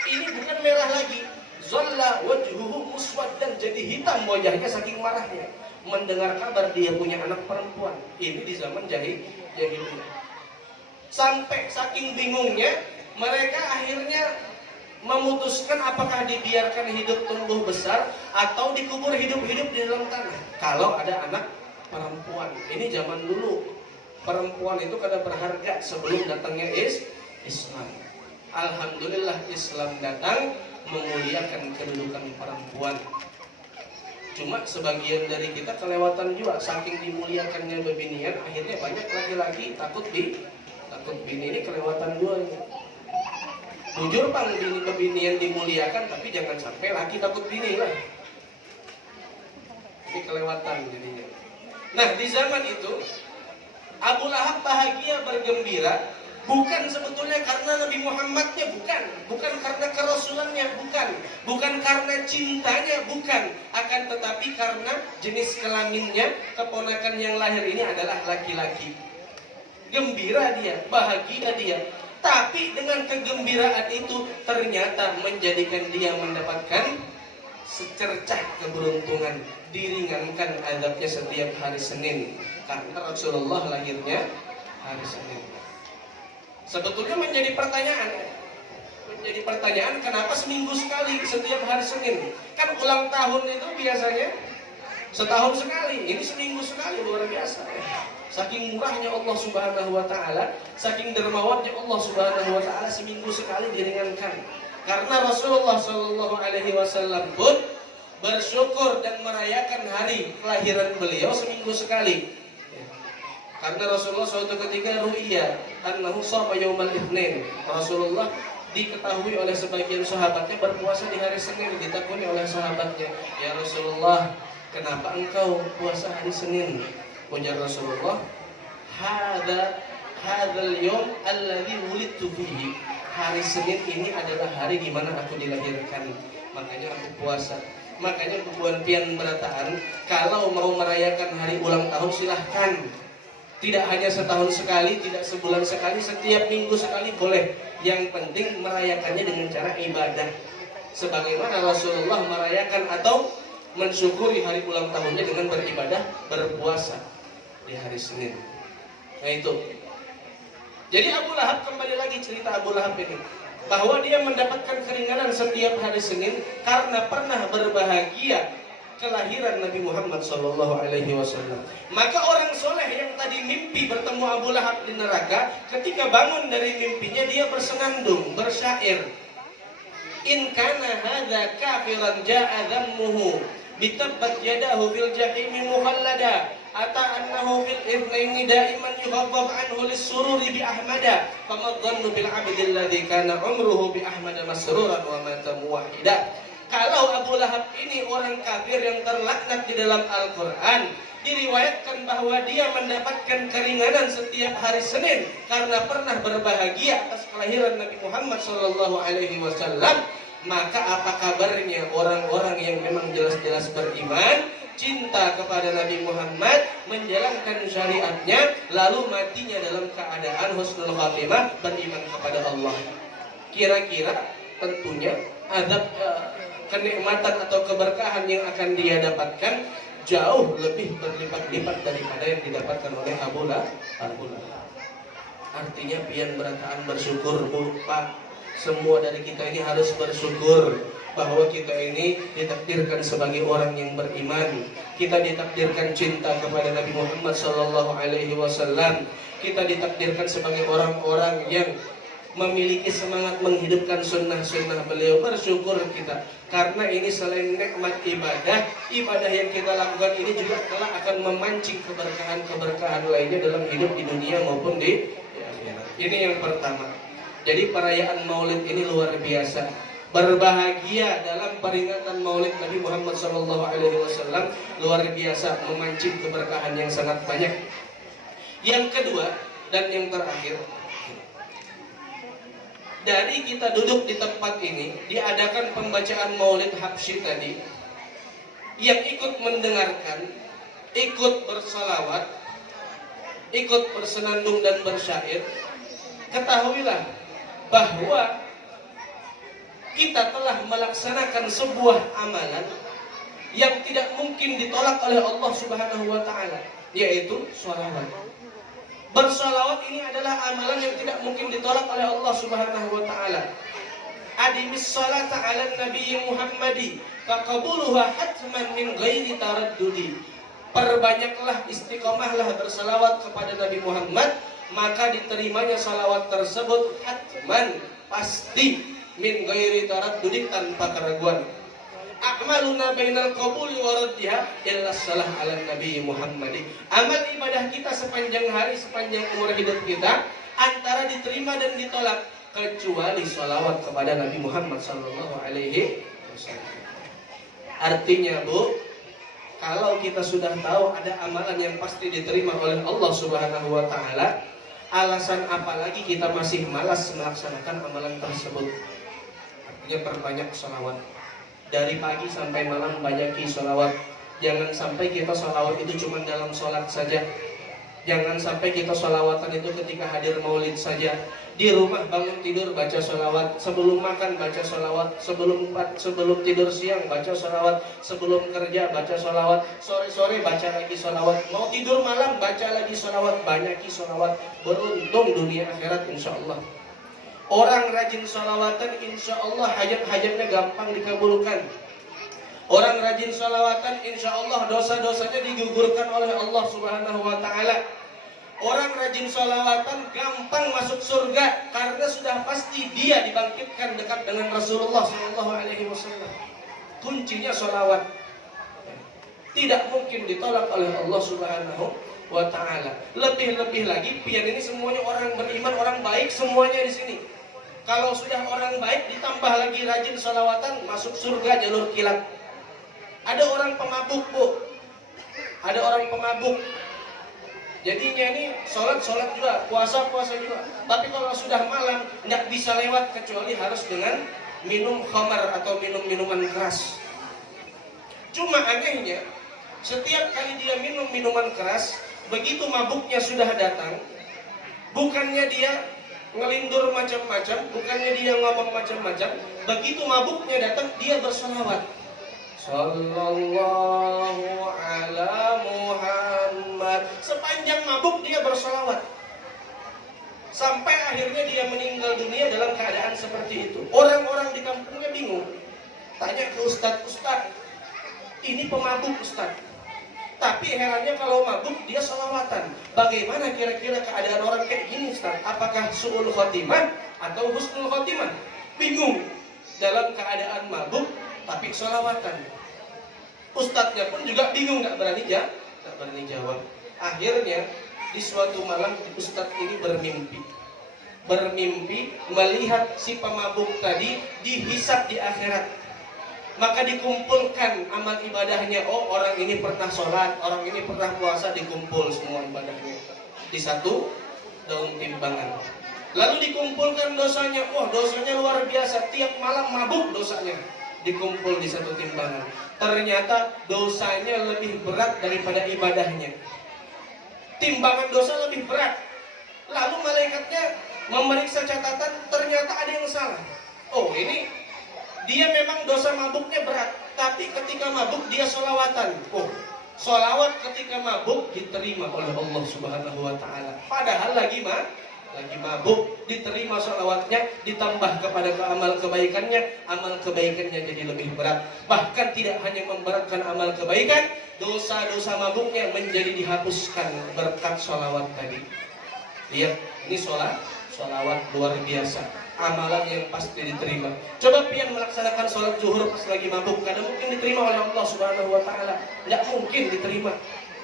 Ini bukan merah lagi, zalla wajhuhu muswaddan, jadi hitam wajahnya saking marahnya mendengar kabar dia punya anak perempuan. Ini di zaman jahiliyah. Sampai saking bingungnya mereka akhirnya memutuskan apakah dibiarkan hidup tumbuh besar atau dikubur hidup-hidup di dalam tanah kalau ada anak perempuan. Ini zaman dulu perempuan itu kada berharga sebelum datangnya Islam. Alhamdulillah Islam datang memuliakan kedudukan perempuan. Cuma sebagian dari kita kelewatan juga, saking dimuliakannya bebinian, akhirnya banyak laki-laki takut bini ini kelewatan juga. Jujur bang, bebinian dimuliakan, tapi jangan sampai laki takut bini lah. Ini kelewatan jadinya. Nah di zaman itu Abu Lahab bahagia bergembira, bukan sebetulnya karena Nabi Muhammadnya, bukan karena kerasulannya, bukan karena cintanya, bukan, akan tetapi karena jenis kelaminnya keponakan yang lahir ini adalah laki-laki. Gembira dia, bahagia dia, tapi dengan kegembiraan itu ternyata menjadikan dia mendapatkan secercah keberuntungan, diringankan azabnya setiap hari Senin karena Rasulullah lahirnya hari Senin. Sebetulnya menjadi pertanyaan kenapa seminggu sekali setiap hari Senin? Kan ulang tahun itu biasanya setahun sekali, ini seminggu sekali, luar biasa. Saking murahnya Allah Subhanahu wa taala, saking dermawannya Allah Subhanahu wa taala, seminggu sekali diringankan. Karena Rasulullah Shallallahu alaihi wasallam pun bersyukur dan merayakan hari kelahiran beliau seminggu sekali. Karena Rasulullah suatu ketika ru'ya annahu shoma yaumal itsnin. Rasulullah diketahui oleh sebagian sahabatnya berpuasa di hari Senin. Ditakuni oleh sahabatnya, "Ya Rasulullah, kenapa engkau puasa hari Senin?" Ujar Rasulullah, "Hadzal yaum alladzi wulidtu fihi." Hari Senin ini adalah hari di mana aku dilahirkan, makanya aku puasa. Makanya bubuan pian berataan, kalau mau merayakan hari ulang tahun silahkan. Tidak hanya setahun sekali, tidak sebulan sekali, setiap minggu sekali boleh. Yang penting merayakannya dengan cara ibadah. Sebagaimana Rasulullah merayakan atau mensyukuri hari ulang tahunnya dengan beribadah, berpuasa di hari Senin. Nah itu. Jadi Abu Lahab, kembali lagi cerita Abu Lahab ini, bahwa dia mendapatkan keringanan setiap hari Senin karena pernah berbahagia kelahiran Nabi Muhammad SAW. Maka orang soleh yang tadi mimpi bertemu Abu Lahab di neraka, ketika bangun dari mimpinya dia bersenandung, bersyair. In kana hadza kafiran ja'a dhammuhu bitabbat yadahu fil jahimi mukhallada ata annahu fil ithnaini daiman yughaffaf anhu lis-sururi bi ahmada fama dhannu bil 'abdi alladhi kana umruhu bi ahmada masruran wa mata muwahhida. Kalau Abu Lahab ini orang kafir yang terlaknat di dalam Al-Quran, diriwayatkan bahwa dia mendapatkan keringanan setiap hari Senin karena pernah berbahagia atas kelahiran Nabi Muhammad SAW, maka apa kabarnya orang-orang yang memang jelas-jelas beriman, cinta kepada Nabi Muhammad, menjalankan syariatnya, lalu matinya dalam keadaan husnul khatimah, beriman kepada Allah. Kira-kira tentunya azab, kenikmatan atau keberkahan yang akan dia dapatkan jauh lebih berlipat-lipat daripada yang didapatkan oleh Abu Lahab. Artinya pian berataan bersyukur, Bu, Pak. Semua dari kita ini harus bersyukur bahwa kita ini ditakdirkan sebagai orang yang beriman. Kita ditakdirkan cinta kepada Nabi Muhammad SAW. Kita ditakdirkan sebagai orang-orang yang memiliki semangat menghidupkan sunnah-sunnah beliau. Bersyukur kita, karena ini selain nikmat ibadah yang kita lakukan ini juga telah akan memancing keberkahan-keberkahan lainnya dalam hidup di dunia maupun di akhirat. Ini yang pertama. Jadi perayaan Maulid ini luar biasa. Berbahagia dalam peringatan Maulid Nabi Muhammad SAW luar biasa, memancing keberkahan yang sangat banyak. Yang kedua dan yang terakhir, dari kita duduk di tempat ini, diadakan pembacaan Maulid Habsyi tadi, yang ikut mendengarkan, ikut bersalawat, ikut bersenandung dan bersyair, ketahuilah bahwa kita telah melaksanakan sebuah amalan yang tidak mungkin ditolak oleh Allah Subhanahu wa Ta'ala, yaitu sholawat. Bersolawat ini adalah amalan yang tidak mungkin ditolak oleh Allah Subhanahu wa Ta'ala. Adimis salata ala Nabi Muhammadi faqabuluha hatman min ghairi taraddudi. Perbanyaklah, istiqomahlah bersalawat kepada Nabi Muhammad, maka diterimanya salawat tersebut hatman, pasti, min ghairi taraddudi, tanpa keraguan. A'maluna bainal qabuli wa raddiha illa salah ala Nabi Muhammadi. Amal ibadah kita sepanjang hari, sepanjang umur hidup kita, antara diterima dan ditolak kecuali salawat kepada Nabi Muhammad SAW. Artinya, Bu, kalau kita sudah tahu ada amalan yang pasti diterima oleh Allah Subhanahu wa Ta'ala, alasan apa lagi kita masih malas melaksanakan amalan tersebut? Artinya perbanyak salawat. Dari pagi sampai malam banyaki sholawat. Jangan sampai kita sholawat itu cuma dalam sholat saja. Jangan sampai kita sholawatan itu ketika hadir maulid saja. Di rumah bangun tidur baca sholawat, sebelum makan baca sholawat, sebelum tidur siang baca sholawat, sebelum kerja baca sholawat, sore-sore baca lagi sholawat, mau tidur malam baca lagi sholawat. Banyaki sholawat, beruntung dunia akhirat insyaallah. Orang rajin sholawatan, insya Allah hajat-hajatnya gampang dikabulkan. Orang rajin sholawatan, insya Allah dosa-dosanya digugurkan oleh Allah Subhanahu wa Ta'ala. Orang rajin sholawatan gampang masuk surga, karena sudah pasti dia dibangkitkan dekat dengan Rasulullah SAW. Kuncinya sholawat, tidak mungkin ditolak oleh Allah Subhanahu wa Ta'ala. Lebih-lebih lagi, pian ini semuanya orang beriman, orang baik semuanya di sini. Kalau sudah orang baik ditambah lagi rajin sholawatan, masuk surga jalur kilat. Ada orang pemabuk, Bu. Ada orang pemabuk. Jadinya ini sholat juga, puasa juga. Tapi kalau sudah malam nggak bisa lewat kecuali harus dengan minum khamar atau minum minuman keras. Cuma anehnya, setiap kali dia minum minuman keras, begitu mabuknya sudah datang, bukannya dia ngelindur macam-macam, bukannya dia ngomong macam-macam, begitu mabuknya datang dia berselawat. Sallallahu ala Muhammad. Sepanjang mabuk dia berselawat. Sampai akhirnya dia meninggal dunia dalam keadaan seperti itu. Orang-orang di kampungnya bingung. Tanya ke Ustadz, ini pemabuk Ustadz. Tapi herannya kalau mabuk dia sholawatan. Bagaimana kira-kira keadaan orang kayak gini Ustaz? Apakah su'ul khotimah atau husnul khotimah? Bingung. Dalam keadaan mabuk tapi sholawatan. Ustadznya pun juga bingung, gak berani jawab. Akhirnya di suatu malam Ustadz ini bermimpi melihat si pemabuk tadi dihisap di akhirat. maka dikumpulkan amal ibadahnya. Oh, orang ini pernah sholat, orang ini pernah puasa, dikumpul semua ibadahnya di satu daun timbangan. Lalu dikumpulkan dosanya. Wah, dosanya luar biasa, tiap malam mabuk dosanya, dikumpul di satu timbangan. Ternyata dosanya lebih berat daripada ibadahnya. Timbangan dosa lebih berat. Lalu malaikatnya memeriksa catatan, ternyata ada yang salah. Oh, ini dia memang dosa mabuknya berat, tapi ketika mabuk dia sholawatan. Oh, sholawat ketika mabuk diterima oleh Allah Subhanahu wa Ta'ala. Padahal lagi mabuk, diterima sholawatnya, ditambah kepada amal kebaikannya jadi lebih berat. Bahkan tidak hanya memberatkan amal kebaikan, dosa-dosa mabuknya menjadi dihapuskan berkat sholawat tadi. Lihat, ini sholawat luar biasa, amalan yang pasti diterima. Coba pian melaksanakan sholat zuhur pas lagi mabuk, kada mungkin diterima oleh Allah Subhanahu wa Ta'ala. Tidak mungkin diterima.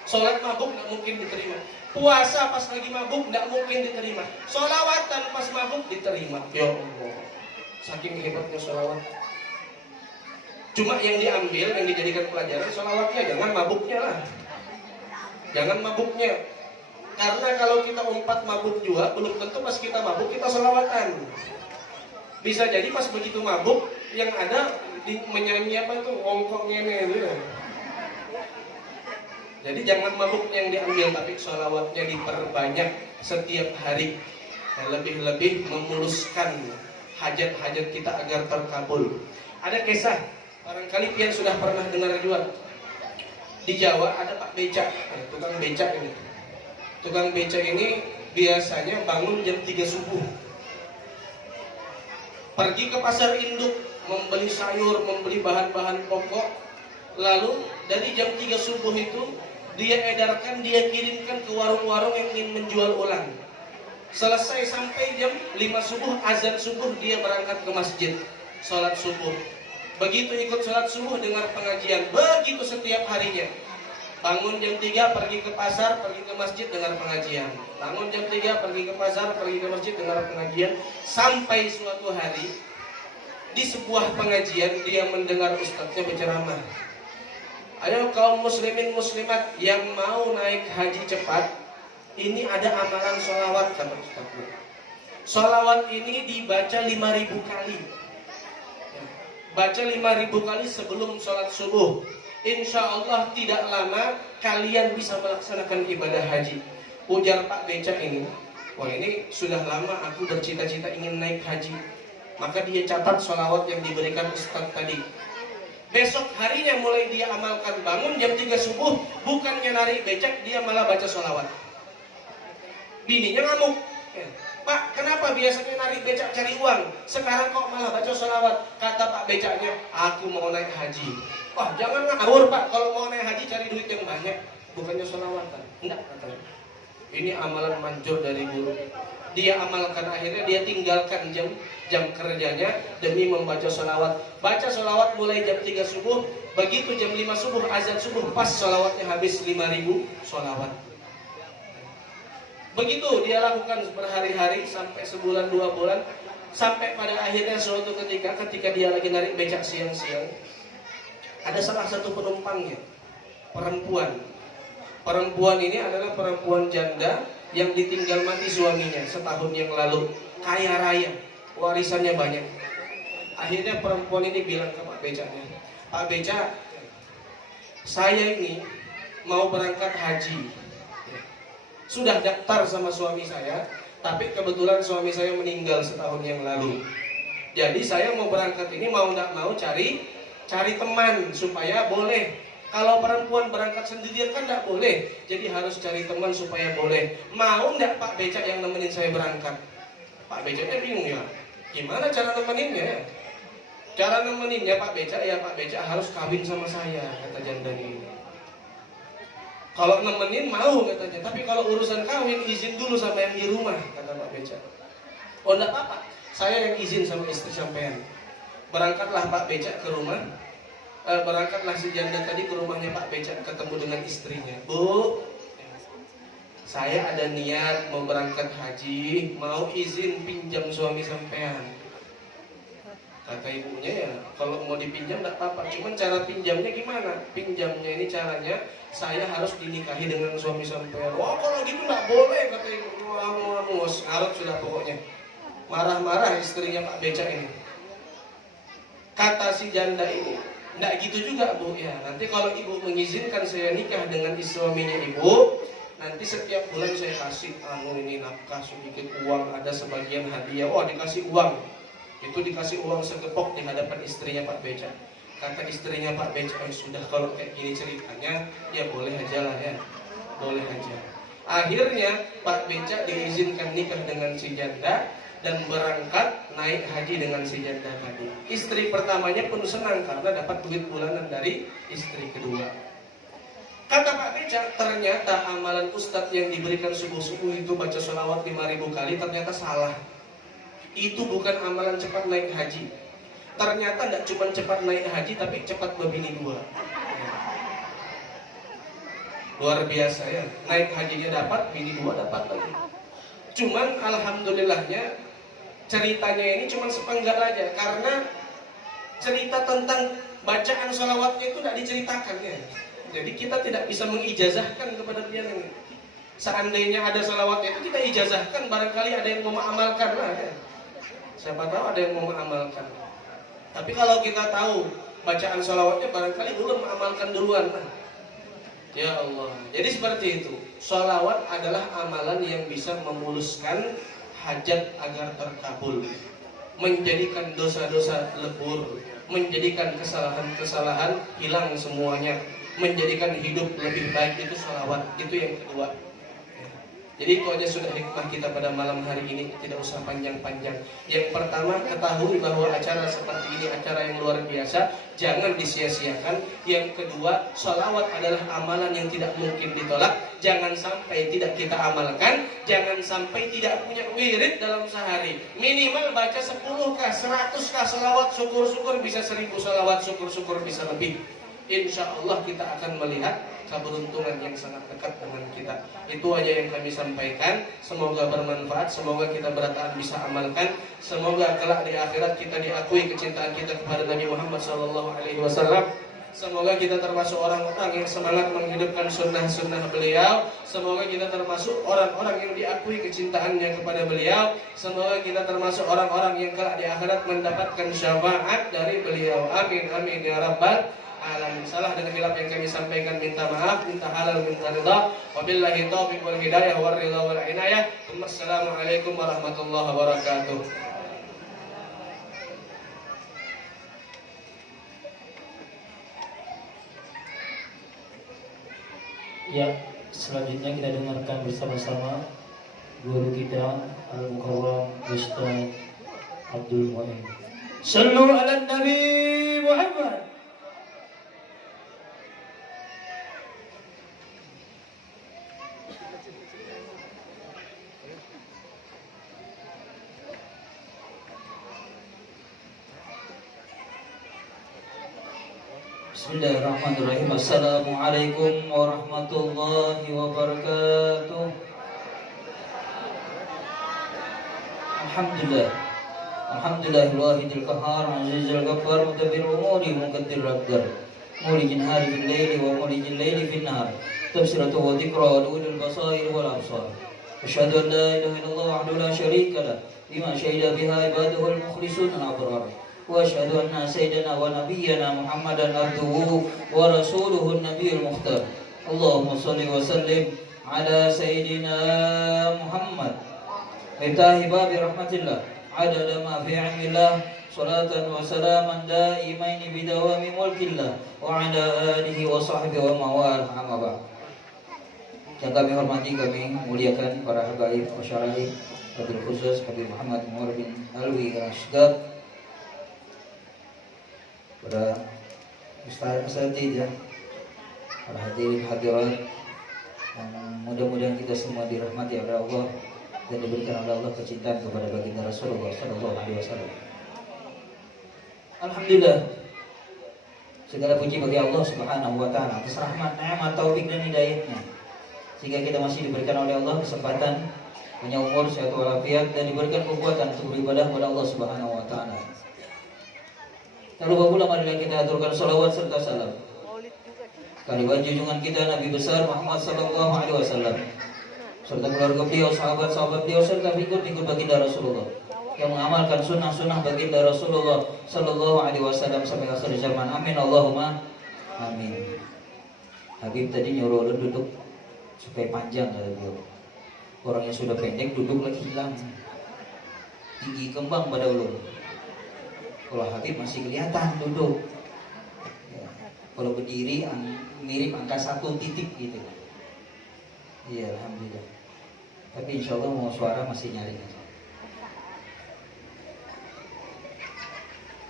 Sholat mabuk tidak mungkin diterima. Puasa pas lagi mabuk tidak mungkin diterima. Sholawatan pas mabuk diterima. Ya Allah, saking hebatnya sholawat. Cuma yang diambil, yang dijadikan pelajaran sholawatnya, jangan mabuknya lah. Jangan mabuknya. Karena kalau kita umpat mabuk juga, belum tentu pas kita mabuk kita sholawatan. Bisa jadi pas begitu mabuk, yang ada menyanyi apa itu, ongkok ngene itu ya. Jadi jangan mabuk yang diambil, tapi sholawatnya diperbanyak setiap hari. Dan lebih-lebih memuluskan hajat-hajat kita agar terkabul. Ada kisah, barangkali pian sudah pernah dengar juga. Di Jawa ada Pak Becak, tukang becak ini. Tukang becak ini biasanya bangun jam 3 subuh. Pergi ke pasar induk, membeli sayur, membeli bahan-bahan pokok. Lalu dari jam 3 subuh itu dia edarkan, dia kirimkan ke warung-warung yang ingin menjual ulang. Selesai sampai jam 5 subuh, azan subuh, dia berangkat ke masjid, sholat subuh. Begitu ikut sholat subuh, dengar pengajian. Begitu setiap harinya. Bangun jam 3, pergi ke pasar, pergi ke masjid, dengar pengajian. Bangun jam 3, pergi ke pasar, pergi ke masjid, dengar pengajian. Sampai suatu hari, di sebuah pengajian, dia mendengar ustadznya berceramah. Ayo kaum muslimin muslimat yang mau naik haji cepat, ini ada amalan sholawat, kata ustadznya. Sholawat ini dibaca 5.000 kali. Baca 5.000 kali sebelum sholat subuh. Insya Allah tidak lama kalian bisa melaksanakan ibadah haji. Ujar Pak Becak ini, wah ini sudah lama aku bercita-cita ingin naik haji. Maka dia catat sholawat yang diberikan ustaz tadi. Besok harinya mulai dia amalkan, bangun jam 3 subuh, bukannya narik becak, dia malah baca sholawat. Bininya ngamuk. Pak, kenapa biasanya narik becak cari uang, sekarang kok malah baca sholawat? Kata Pak Becaknya, aku mau naik haji. Wah, jangan ngawur Pak, kalau mau naik haji cari duit yang banyak, bukannya sholawatan. Enggak, katanya. Ini amalan manjur dari guru. Dia amalkan, akhirnya dia tinggalkan jam kerjanya demi membaca sholawat. Baca sholawat mulai jam 3 subuh, begitu jam 5 subuh, azan subuh, pas sholawatnya habis 5.000 sholawat. Begitu dia lakukan berhari-hari sampai sebulan 2 bulan, sampai pada akhirnya suatu ketika dia lagi narik becak siang-siang, ada salah satu penumpangnya, perempuan. Perempuan ini adalah perempuan janda yang ditinggal mati suaminya setahun yang lalu, kaya raya, warisannya banyak. Akhirnya perempuan ini bilang ke Pak Becaknya, Pak Becak, saya ini mau berangkat haji. Sudah daftar sama suami saya, tapi kebetulan suami saya meninggal setahun yang lalu. Jadi saya mau berangkat ini mau nggak mau cari teman supaya boleh. Kalau perempuan berangkat sendirian kan nggak boleh, jadi harus cari teman supaya boleh. Mau nggak Pak Becak yang nemenin saya berangkat? Pak Becaknya bingung ya, gimana cara nemeninnya? Cara nemeninnya Pak Becak, ya Pak Becak harus kawin sama saya, kata janda ini. Kalau nemenin mau katanya, tapi kalau urusan kawin izin dulu sama yang di rumah, kata Pak Becak. Oh enggak apa-apa, saya yang izin sama istri sampean. Berangkatlah Pak Becak ke rumah, berangkatlah si janda tadi ke rumahnya Pak Becak, ketemu dengan istrinya. Bu, saya ada niat mau berangkat haji, mau izin pinjam suami sampean. Kata ibunya ya kalau mau dipinjam tidak apa-apa, cuman cara pinjamnya gimana? Pinjamnya ini caranya saya harus dinikahi dengan suami sampean. Wah kalau gitu tidak boleh, kata ibu. Ngarut sudah pokoknya. Marah-marah istrinya Pak Becak ini. Kata si janda ini, tidak gitu juga Bu ya. Nanti kalau ibu mengizinkan saya nikah dengan suaminya ibu, nanti setiap bulan saya kasih ini nafkah sedikit uang, ada sebagian hadiah. Oh dikasih uang. Itu dikasih uang segepok di hadapan istrinya Pak Becak. Kata istrinya Pak Becak, sudah kalau kayak gini ceritanya, ya boleh aja lah ya, boleh aja. Akhirnya Pak Becak diizinkan nikah dengan si janda dan berangkat naik haji dengan si janda tadi. Istri pertamanya pun senang karena dapat duit bulanan dari istri kedua. Kata Pak Becak, ternyata amalan ustadz yang diberikan subuh-subuh itu baca sholawat 5.000 kali ternyata salah. Itu bukan amalan cepat naik haji. Ternyata tidak cuma cepat naik haji, tapi cepat berbini dua. Luar biasa ya. Naik hajinya dapat, bini dua dapat lagi. Cuman alhamdulillahnya ceritanya ini cuma sepenggal aja, karena cerita tentang bacaan sholawatnya itu tidak diceritakan ya. Jadi kita tidak bisa mengijazahkan kepada dia. Seandainya ada sholawatnya itu kita ijazahkan, barangkali ada yang mau mengamalkan lah ya. Siapa tahu ada yang mau mengamalkan. Tapi kalau kita tahu bacaan sholawatnya, barangkali belum mengamalkan duluan. Nah, ya Allah. Jadi seperti itu. Sholawat adalah amalan yang bisa memuluskan hajat agar terkabul, menjadikan dosa-dosa lebur, menjadikan kesalahan-kesalahan hilang semuanya, menjadikan hidup lebih baik. Itu sholawat. Itu yang kedua. Jadi itu aja sudah hikmah kita pada malam hari ini, tidak usah panjang-panjang. Yang pertama, ketahui bahwa acara seperti ini acara yang luar biasa, jangan disia-siakan. Yang kedua, sholawat adalah amalan yang tidak mungkin ditolak. Jangan sampai tidak kita amalkan, jangan sampai tidak punya wirid dalam sehari. Minimal baca 10kah, 100kah sholawat, syukur-syukur bisa 1000 sholawat, syukur-syukur bisa lebih. Insya Allah kita akan melihat keberuntungan yang sangat dekat dengan kita. Itu aja yang kami sampaikan. Semoga bermanfaat, semoga kita berataan bisa amalkan. Semoga kelak di akhirat kita diakui kecintaan kita kepada Nabi Muhammad SAW. Semoga kita termasuk orang-orang yang semangat menghidupkan sunnah-sunnah beliau. Semoga kita termasuk orang-orang yang diakui kecintaannya kepada beliau. Semoga kita termasuk orang-orang yang kelak di akhirat mendapatkan syafaat dari beliau. Amin amin ya rabbal alamin. Salah dan khilaf yang kami sampaikan minta maaf, minta halal, minta ridha. Wabillahi taufiq wal hidayah wal ridha wal inayah. Wassalamualaikum warahmatullahi wabarakatuh. Ya, selanjutnya kita dengarkan bersama-sama guru kita Al-Mukarram Ustaz Abdul Mu'in. Sallu ala Nabi Muhammad. Bismillahirrahmanirrahim. Assalamualaikum warahmatullahi wabarakatuh. Alhamdulillah. Alhamdulillahil qahhar, azizul ghaffar, mudabbir umuri, muqaddir raqdar. Mulijin hari fil laili wa mulijin laili fil nahar. Tafsiratu wa dhikra wa ulul basair wal absar. Asyhadu an la ilaha illallah wahdahu la syarika lah, bima syahida biha ibaduhu al-mukhlisun al-abrar. وأشهد أن سيدنا ونبينا محمدا عبده ورسوله النبي المختار. اللهم صل وسلم على سيدنا محمد مفتاح باب رحمة الله عدد ما في علم الله صلاة وسلاما دائمين بدوام ملك الله وعلى آله وصحبه ومواله أما بعد. Yang kami hormati, kami muliakan para habaib masyarakat, Habib khusus Habib Muhammad Umar bin Alwi Ashdaq, para ustaz asatidz ya, para hadirin hadirat, yang mudah-mudahan kita semua dirahmati oleh Allah dan diberikan oleh Allah kecintaan kepada baginda Rasulullah sallallahu alaihi wasallam. Alhamdulillah, segala puji bagi Allah Subhanahu wa taala atas rahmat, nikmat, taufik dan hidayahnya, sehingga kita masih diberikan oleh Allah kesempatan, punya umur, sehat walafiat, dan diberikan kekuatan untuk beribadah kepada Allah Subhanahu wa taala. Tak lupa pula marilah kita aturkan salawat serta salam kehadirat junjungan kita Nabi besar Muhammad sallallahu alaihi wasallam serta keluarga beliau, sahabat-sahabat beliau serta figur-figur baginda Rasulullah yang mengamalkan sunnah-sunnah baginda Rasulullah sallallahu alaihi wasallam sampai akhir zaman. Amin Allahumma amin. Habib tadi nyuruh ulun duduk supaya panjang kata beliau. Orang yang sudah pendek duduk lagi hilang. Tinggi kembang pada ulun. Kalau Habib masih kelihatan duduk. Ya. Kalau berdiri mirip angka 1 titik gitu. Iya, alhamdulillah. Tapi insya Allah mau suara masih nyari.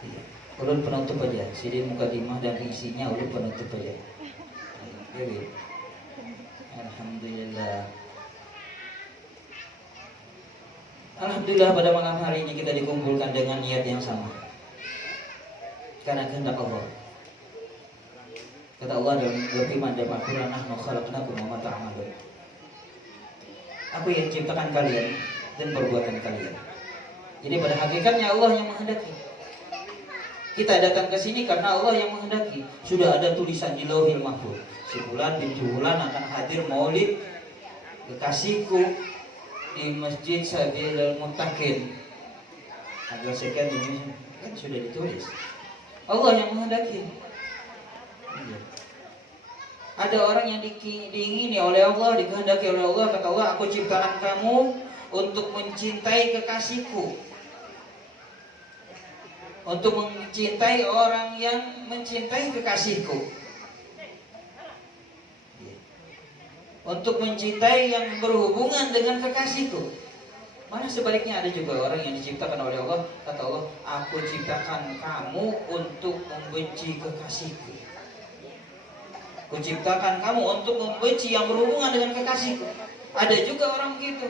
Iya. Ulun penutup aja. Sini mukadimah dan isinya ulun penutup aja. Iya. Alhamdulillah. Alhamdulillah pada malam hari ini kita dikumpulkan dengan niat yang sama. Karena kehendak Allah. Kata Allah dalam berfirman dalam Al-Quran, "Nahnu khalaqnakum wa ma ta'malun." Aku yang ciptakan kalian dan perbuatan kalian. Jadi pada hakikatnya Allah yang menghendaki. Kita datang ke sini karena Allah yang menghendaki. Sudah ada tulisan di Lauhil Mahfuz. Si bulan binti bulan akan hadir maulid kekasihku di Masjid Sabilul Muttaqin. Tanggal sekian ini kan sudah ditulis. Allah yang menghendaki. Ada orang yang diingini oleh Allah, dikehendaki oleh Allah. Kata Allah, aku ciptakan kamu untuk mencintai kekasihku, untuk mencintai orang yang mencintai kekasihku, untuk mencintai yang berhubungan dengan kekasihku. Mana sebaliknya ada juga orang yang diciptakan oleh Allah. Kata Allah, aku ciptakan kamu untuk membenci kekasihku. Aku ciptakan kamu untuk membenci yang berhubungan dengan kekasihku. Ada juga orang begitu.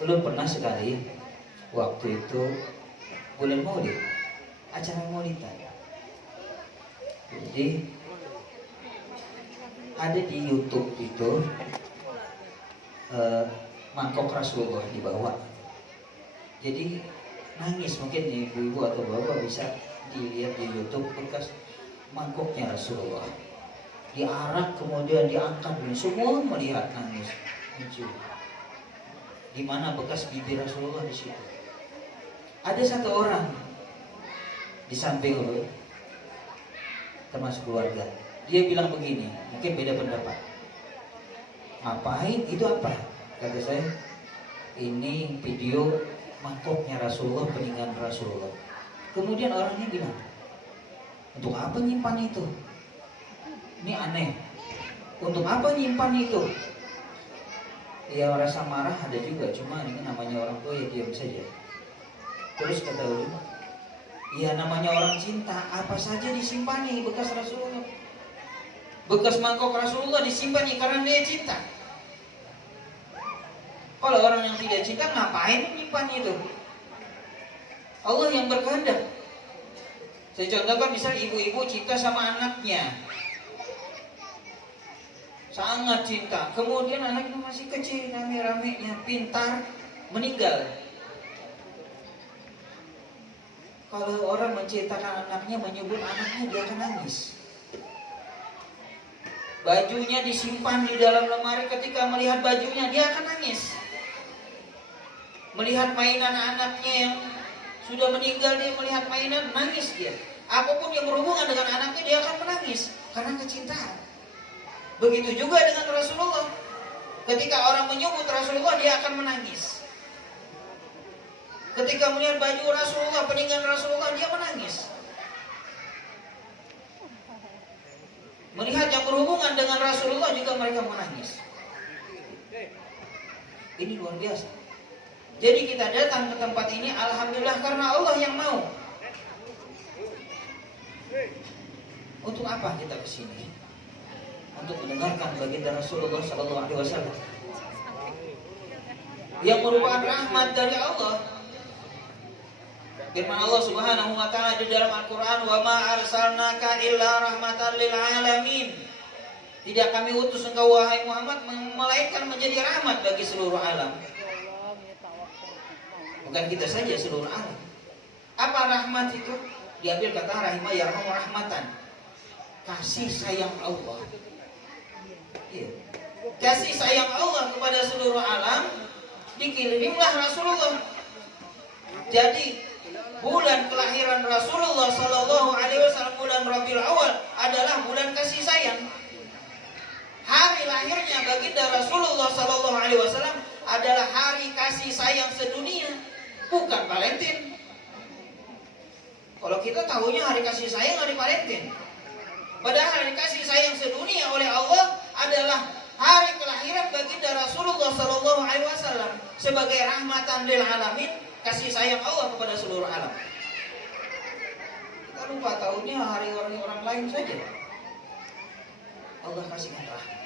Belum pernah sekali waktu itu bulan Maulid, acara Maulidan. Jadi ada di YouTube itu mangkok Rasulullah dibawa. Jadi nangis, mungkin ibu-ibu atau bapak bisa dilihat di YouTube bekas mangkoknya Rasulullah. Diarak kemudian diangkat, semua melihat nangis muncul. Di mana bekas bibir Rasulullah di situ. Ada satu orang di samping lu, termasuk keluarga. Dia bilang begini, mungkin beda pendapat. Ngapain? Itu apa? Kata saya, ini video mangkoknya Rasulullah, peninggalan Rasulullah. Kemudian orangnya bilang, untuk apa nyimpan itu? Ini aneh. Untuk apa nyimpan itu? Ya rasa marah ada juga, cuma ini namanya orang tua ya diam saja. Terus kata ulun, ya namanya orang cinta, apa saja disimpani bekas Rasulullah. Bekas mangkok Rasulullah disimpan karena dia cinta. Kalau orang yang tidak cinta ngapain menyimpan itu? Allah yang berkehendak. Saya contohkan misal ibu-ibu cinta sama anaknya, sangat cinta. Kemudian anaknya masih kecil, rame-ramenya, pintar, meninggal. Kalau orang mencintakan anaknya, menyebut anaknya, dia akan nangis. Bajunya disimpan di dalam lemari, ketika melihat bajunya dia akan nangis. Melihat mainan anaknya yang sudah meninggal, dia melihat mainan, nangis dia. Apapun yang berhubungan dengan anaknya dia akan menangis karena kecintaan. Begitu juga dengan Rasulullah. Ketika orang menyebut Rasulullah, dia akan menangis. Ketika melihat baju Rasulullah, peninggalan Rasulullah, dia menangis. Melihat yang berhubungan dengan Rasulullah juga mereka menangis. Ini luar biasa. Jadi kita datang ke tempat ini, alhamdulillah karena Allah yang mau. Untuk apa kita kesini? Untuk mendengarkan baginda Rasulullah Sallallahu Alaihi Wasallam yang merupakan rahmat dari Allah. Firman Allah Subhanahu Wa Taala di dalam Al-Quran, "Wa ma arsalnaka illa rahmatan lil alamin." Tidak kami utus engkau wahai Muhammad melainkan menjadi rahmat bagi seluruh alam. Bukan kita saja, seluruh alam. Apa rahmat itu? Diambil kata rahimah yarhamu rahmatan. Kasih sayang Allah. Iya. Kasih sayang Allah kepada seluruh alam dikirimlah Rasulullah. Jadi bulan kelahiran Rasulullah Sallallahu Alaihi Wasallam, bulan Rabiul Awal adalah bulan kasih sayang. Hari lahirnya baginda Rasulullah Sallallahu Alaihi Wasallam adalah hari kasih sayang sedunia, bukan Valentine. Kalau kita tahunya hari kasih sayang hari Valentine, padahal hari kasih sayang sedunia oleh Allah adalah hari kelahiran baginda Rasulullah Sallallahu Alaihi Wasallam sebagai rahmatan lil alamin, kasih sayang Allah kepada seluruh alam. Kita lupa tahunya hari orang lain saja. Allah kasihkan rahmat.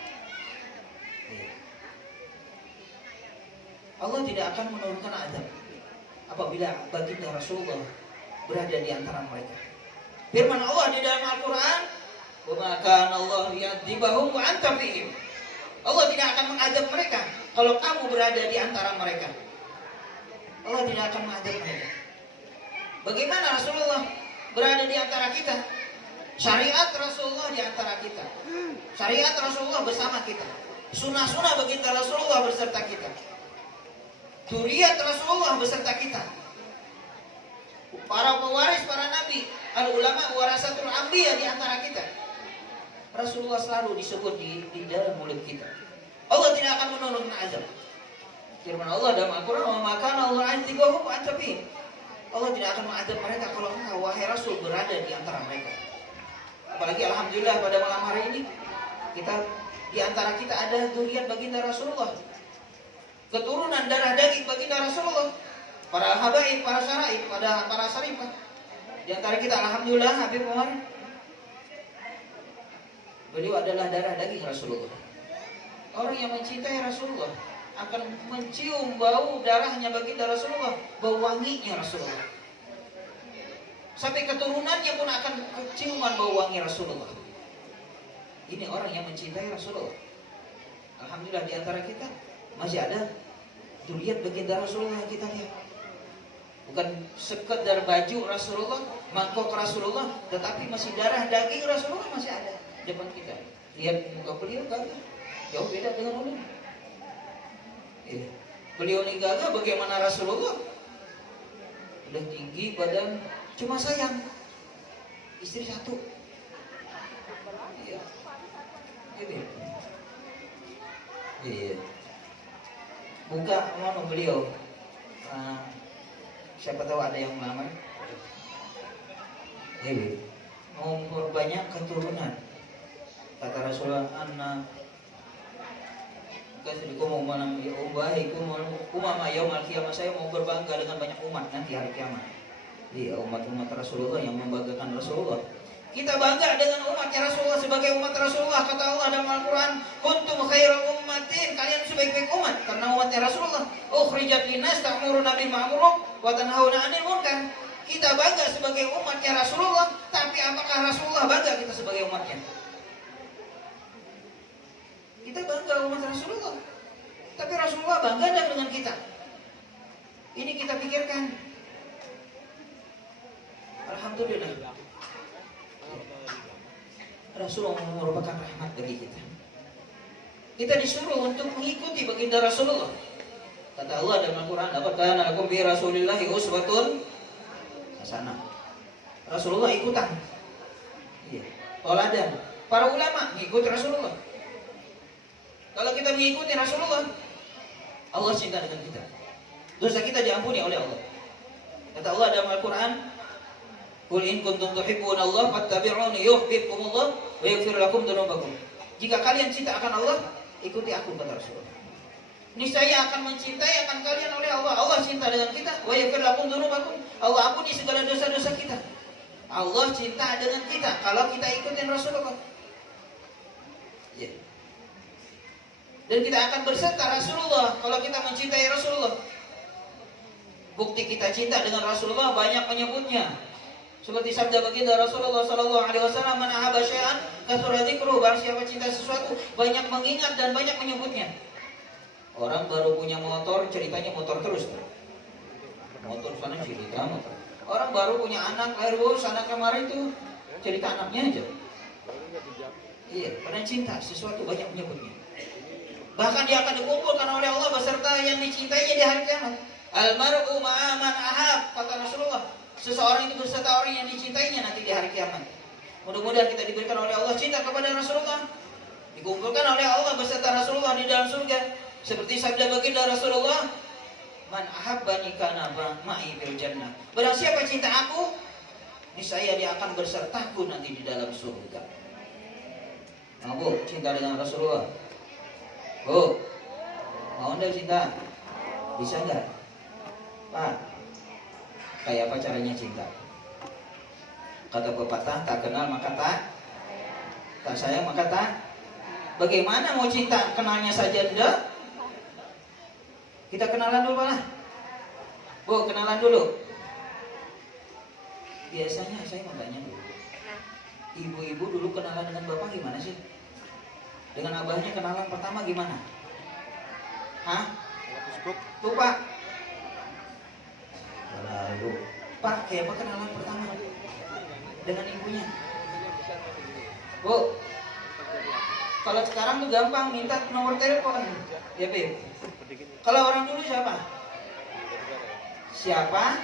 Allah tidak akan menurunkan azab apabila baginda Rasulullah berada di antara mereka. Firman Allah di dalam Al-Quran, "Wa ma kana Allah liyadzibahum wa anta fihim." Allah tidak akan mengadab mereka kalau kamu berada di antara mereka. Allah tidak akan mengadab mereka. Bagaimana Rasulullah berada di antara kita? Syariat Rasulullah di antara kita. Syariat Rasulullah bersama kita. Sunnah-sunnah baginda Rasulullah beserta kita. Dzurriyyat Rasulullah beserta kita. Para pewaris para nabi, al ulama warasatul anbiya di antara kita. Rasulullah selalu disebut di dalam mulut kita. Allah tidak akan menurunkan azab. Firman Allah dalam Al-Quran, "Wa ma kana Allah azibahum wa anta fihim." Allah tidak akan mengadab mereka kalau engkau wahai Rasul berada di antara mereka. Apalagi alhamdulillah pada malam hari ini di antara kita ada dzurriyyat baginda Rasulullah. Keturunan darah daging baginda Rasulullah. Para habaib, para syaraib, para syarifah. Di antara kita alhamdulillah Habib Umar. Beliau adalah darah daging Rasulullah. Orang yang mencintai Rasulullah akan mencium bau darahnya baginda Rasulullah, bau wanginya Rasulullah. Sampai keturunannya pun akan keciuman bau wangi Rasulullah. Ini orang yang mencintai Rasulullah. Alhamdulillah di antara kita masih ada dzurriyyat baginda Rasulullah yang kita lihat. Bukan sekedar baju Rasulullah, mangkok Rasulullah, tetapi masih darah daging Rasulullah masih ada depan kita. Lihat muka beliau gagah, jauh beda dengan ulun. Beliau ini gagah, bagaimana Rasulullah? Udah tinggi badan, cuma sayang istri satu. Iya. Iya. Buka mana beliau? Siapa tahu ada yang melamar. Mau memperbanyak keturunan. Kata Rasulullah, "Anna kasriku mau menang umbahiku umama yaumul qiyamah." Saya mau berbangga dengan banyak umat nanti hari kiamat. Iya, umat-umat Rasulullah yang membanggakan Rasulullah. Kita bangga dengan umatnya Rasulullah sebagai umat Rasulullah. Kata Allah dalam Al-Quran, "Kuntum khairal ummatin." Kalian sebaik-baik umat karena umatnya Rasulullah. "Ukhrijat linnas ta'muruna bil ma'ruf wa tanhauna 'anil munkar." Kita bangga sebagai umatnya Rasulullah, tapi apakah Rasulullah bangga kita sebagai umatnya? Kita bangga umat Rasulullah, tapi Rasulullah bangga dengan kita. Ini kita pikirkan. Alhamdulillah, Rasulullah merupakan rahmat bagi kita. Kita disuruh untuk mengikuti baginda Rasulullah. Kata Allah dalam Al-Quran, "Laqad kana lakum bi Rasulillahi uswatun hasanah." Rasulullah ikutan. Iya. Toladan. Para ulama mengikuti Rasulullah. Kalau kita mengikuti Rasulullah, Allah cinta dengan kita. Dosa kita diampuni oleh Allah. Kata Allah dalam Al-Quran, "Qul in kuntum tuhibbuna Allah fattabi'uni yuhibbukumullah wa yaghfir lakum dzunubakum." Jika kalian cinta akan Allah, ikuti aku, kata Rasulullah. Niscaya akan mencintai akan kalian oleh Allah. Allah cinta dengan kita. Wa yaghfir lakum dzunubakum. Allah ampuni segala dosa-dosa kita. Allah cinta dengan kita kalau kita ikutin Rasulullah. Ya. Dan kita akan berserta Rasulullah kalau kita mencintai Rasulullah. Bukti kita cinta dengan Rasulullah banyak menyebutnya. Seperti sabda baginda Rasulullah sallallahu alaihi wasallam, "Man ahabba syai'an katsura dzikruhu." Barang siapa cinta sesuatu, banyak mengingat dan banyak menyebutnya. Orang baru punya motor, ceritanya motor terus. Motor sana cerita motor. Orang baru punya anak, lahir anak kemarin tuh cerita anaknya aja. Iya, karena cinta sesuatu banyak menyebutnya. Bahkan dia akan dikumpulkan oleh Allah beserta yang dicintainya di hari kiamat. Almar'u ma'a man ahab, kata Rasulullah. Seseorang itu beserta orang yang dicintainya nanti di hari kiamat. Mudah-mudahan kita diberikan oleh Allah cinta kepada Rasulullah. Dikumpulkan oleh Allah beserta Rasulullah di dalam surga. Seperti sabda baginda Rasulullah, man ahabbani kana ma'i fil jannah. Barang siapa cinta aku, niscaya dia akan bersertaku nanti di dalam surga. Nah, Bu, cinta dengan Rasulullah. Bu, mau enggak cinta? Bisa enggak? Pak, kayak apa caranya cinta? Kata pepatah, tak kenal maka tak sayang maka tak. Bagaimana mau cinta? Kenalnya saja tidak? Kita kenalan dulu lah. Bu, kenalan dulu. Biasanya saya mau tanya dulu. Ibu-ibu dulu kenalan dengan bapak gimana sih? Dengan abahnya kenalan pertama gimana? Hah? Tuh Pak. Lalu Pak, kayak apa kenalan pertama? Dengan ibunya. Bu, kalau sekarang tuh gampang, minta nomor telepon. Ya, Beb. Kalau orang dulu siapa? Siapa?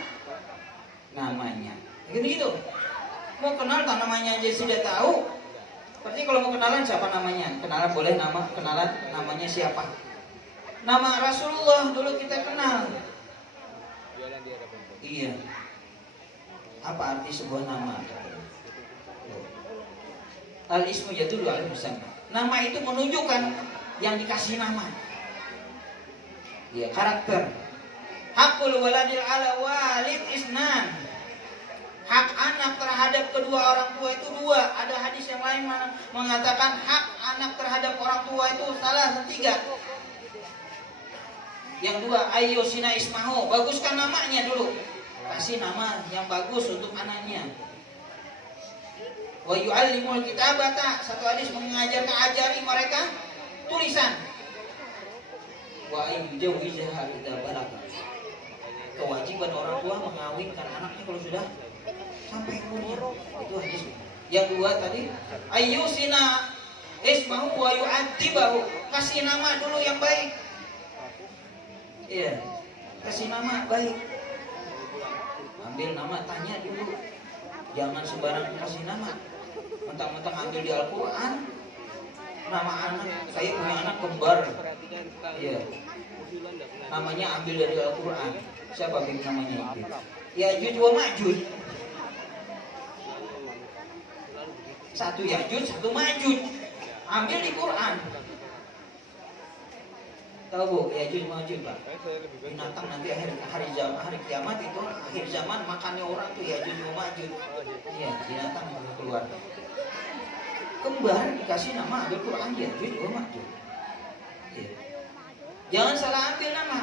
Namanya. Gitu-gitu. Mau kenal tak namanya aja sudah tahu. Berarti kalau mau kenalan siapa namanya? Kenalan boleh kenalan namanya siapa? Nama Rasulullah dulu kita kenal. Iya. Apa arti sebuah nama? Al-ismu yadullu ala musamma. Nama itu menunjukkan yang dikasih nama. Ya, karakter. Hakul waladil ala walid isnan. Hak anak terhadap kedua orang tua itu dua. Ada hadis yang lain mengatakan hak anak terhadap orang tua itu salah tiga. Yang dua, ayo sina ismahu, baguskan namanya dulu. Kasih nama yang bagus untuk anaknya. Wa yu'allimul kitabata, satu hadis ajari mereka tulisan. Wa ayyujawwijaha idza balagha. Kewajiban orang tua mengawinkan anaknya kalau sudah sampai umur. Itu hadis. Yang dua tadi, ayyusina ismahu wa yu'addibahu, kasih nama dulu yang baik. Iya, kasih nama baik. Ambil nama, tanya dulu. Jangan sembarang kasih nama. Mentang-mentang ambil di Al-Quran. Nama anak, saya punya anak kembar. Iya. Namanya ambil dari Al-Quran. Siapa bikin namanya itu? Ya'juj wa Ma'juj. Satu Ya'juj, satu Ma'juj. Ambil di Quran. Tahu Bu, Ya'juj Ma'juj Pak. Binatang nanti hari kiamat itu akhir zaman makannya orang tuh Ya'juj Ma'juj. Iya, binatang yang keluar. Kembar dikasih nama ambil Quran Ya'juj Ma'juj. Iya. Jangan salah ambil nama.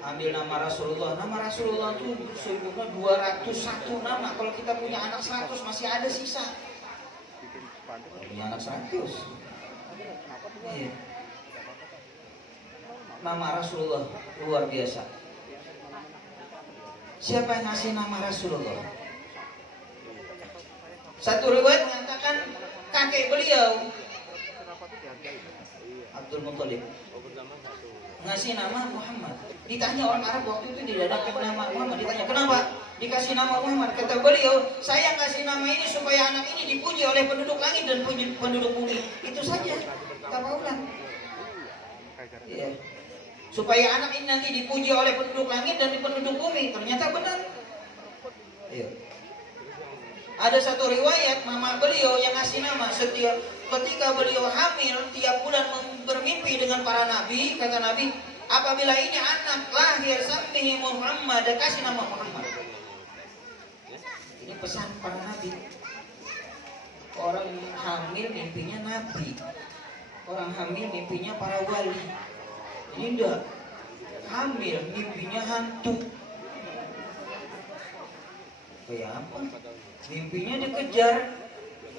Ambil nama Rasulullah. Nama Rasulullah itu sebutnya 201 nama. Kalau kita punya anak 100 masih ada sisa. Punya anak 100. Iya. Nama Rasulullah luar biasa. Siapa yang ngasih nama Rasulullah? Satu riwayat mengatakan kakek beliau Abdul Muthalib ngasih nama Muhammad. Ditanya orang Arab waktu itu tidak ada nama Muhammad. Ditanya kenapa dikasih nama Muhammad? Kata beliau, saya ngasih nama ini supaya anak ini dipuji oleh penduduk langit dan penduduk bumi. Itu saja. Kata ulang. Iya. Supaya anak ini nanti dipuji oleh penduduk langit dan penduduk bumi. Ternyata benar. Iya. Ada satu riwayat mama beliau yang ngasih nama ketika beliau hamil tiap bulan bermimpi dengan para nabi. Kata Nabi, apabila ini anak lahir sampai Muhammad, kasih nama Muhammad. Ini pesan para nabi. Orang hamil mimpinya nabi. Orang hamil mimpinya para wali. Ini enggak. Hamil mimpinya hantu. Kayak apa? Mimpinya dikejar.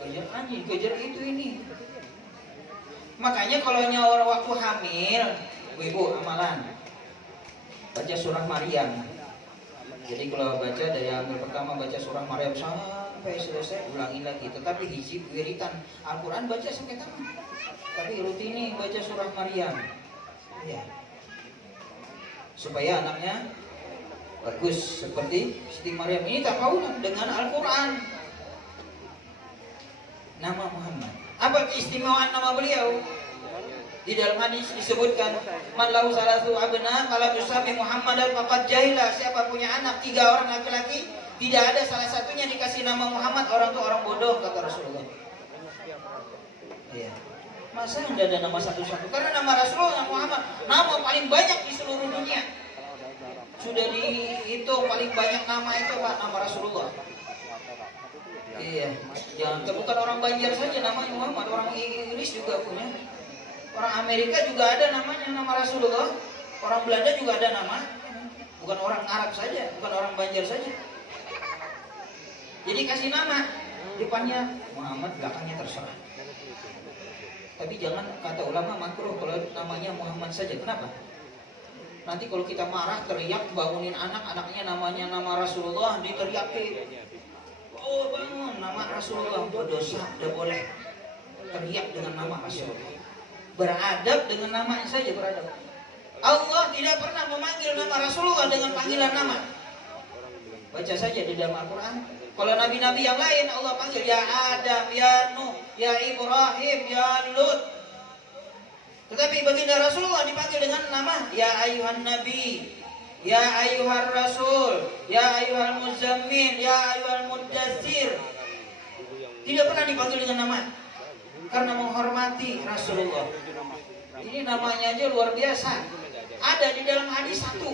Kejar anjing, kejar itu ini. Makanya kalau orang waktu hamil, ibu amalan baca surah Maryam. Jadi kalau baca dari yang pertama baca surah Maryam sampai selesai ulangin lagi. Tetapi hizib wiritan Al-Quran baca sampai tamat. Tapi rutini baca surah Maryam. Ya. Supaya anaknya bagus seperti Siti Maryam ini tafawulan dengan Al-Quran. Nama Muhammad. Apa keistimewaan nama beliau? Di dalam hadis disebutkan, man lahu salatu abna kalau yusami Muhammadan faqad jahila. Siapa punya anak 3 orang laki-laki, tidak ada salah satunya dikasih nama Muhammad, orang itu orang bodoh, kata Rasulullah. Iya. Masa tidak ada nama satu-satu? Karena nama Rasulullah Muhammad nama paling banyak di seluruh dunia. Sudah dihitung paling banyak nama itu Pak, nama Rasulullah. Iya. Jangan bukan orang Banjar saja namanya Muhammad, orang Inggris juga punya. Orang Amerika juga ada namanya, nama Rasulullah. Orang Belanda juga ada nama. Bukan orang Arab saja, bukan orang Banjar saja. Jadi kasih nama, depannya Muhammad, belakangnya terserah. Tapi jangan, kata ulama, makruh kalau namanya Muhammad saja. Kenapa? Nanti kalau kita marah, teriak, bangunin anak, anaknya namanya nama Rasulullah, diteriaki. Oh bangun, nama Rasulullah, itu dosa, tidak boleh. Teriak dengan nama Rasulullah. Beradab dengan namanya saja, beradab. Allah tidak pernah memanggil nama Rasulullah dengan panggilan nama. Baca saja di dalam Al-Quran. Kalau nabi-nabi yang lain Allah panggil ya Adam, ya Nuh, ya Ibrahim, ya Lut. Tetapi baginda Rasulullah dipanggil dengan nama ya ayuhan nabi, ya ayuhan rasul, ya ayuhan muzammil, ya ayuhan muddatsir. Tidak pernah dipanggil dengan nama, karena menghormati Rasulullah. Ini namanya aja luar biasa. Ada di dalam hadis satu.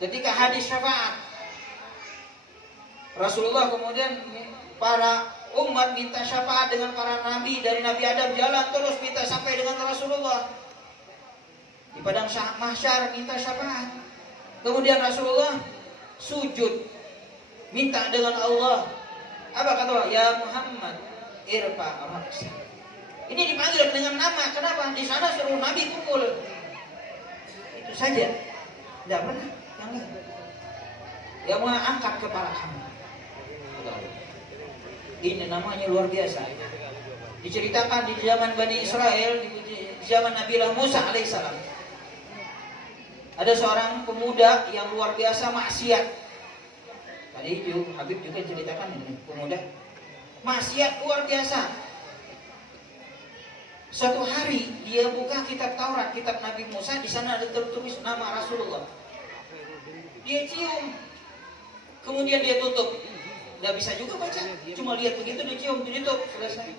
Ketika hadis syafaat, Rasulullah kemudian para umat minta syafaat dengan para nabi, dari Nabi Adam jalan terus minta sampai dengan Rasulullah. Di padang mahsyar minta syafaat. Kemudian Rasulullah sujud minta dengan Allah. Apa kata Allah? Ya Muhammad, irfa raksa. Ini dipanggil dengan nama. Kenapa? Di sana seluruh nabi kumpul. Itu saja. Tidak pernah. Yang lain. Ya mau angkat kepala kamu. Ini namanya luar biasa. Diceritakan di zaman Bani Israel, di zaman Nabi Musa alaihissalam. Ada seorang pemuda yang luar biasa maksiat. Tadi Habib juga ceritakan ini pemuda maksiat luar biasa. Suatu hari dia buka kitab Taurat, kitab Nabi Musa, di sana ada tertulis nama Rasulullah. Dia cium, kemudian dia tutup. Nggak bisa juga baca, cuma lihat begitu dia cium, ditutup, selesai.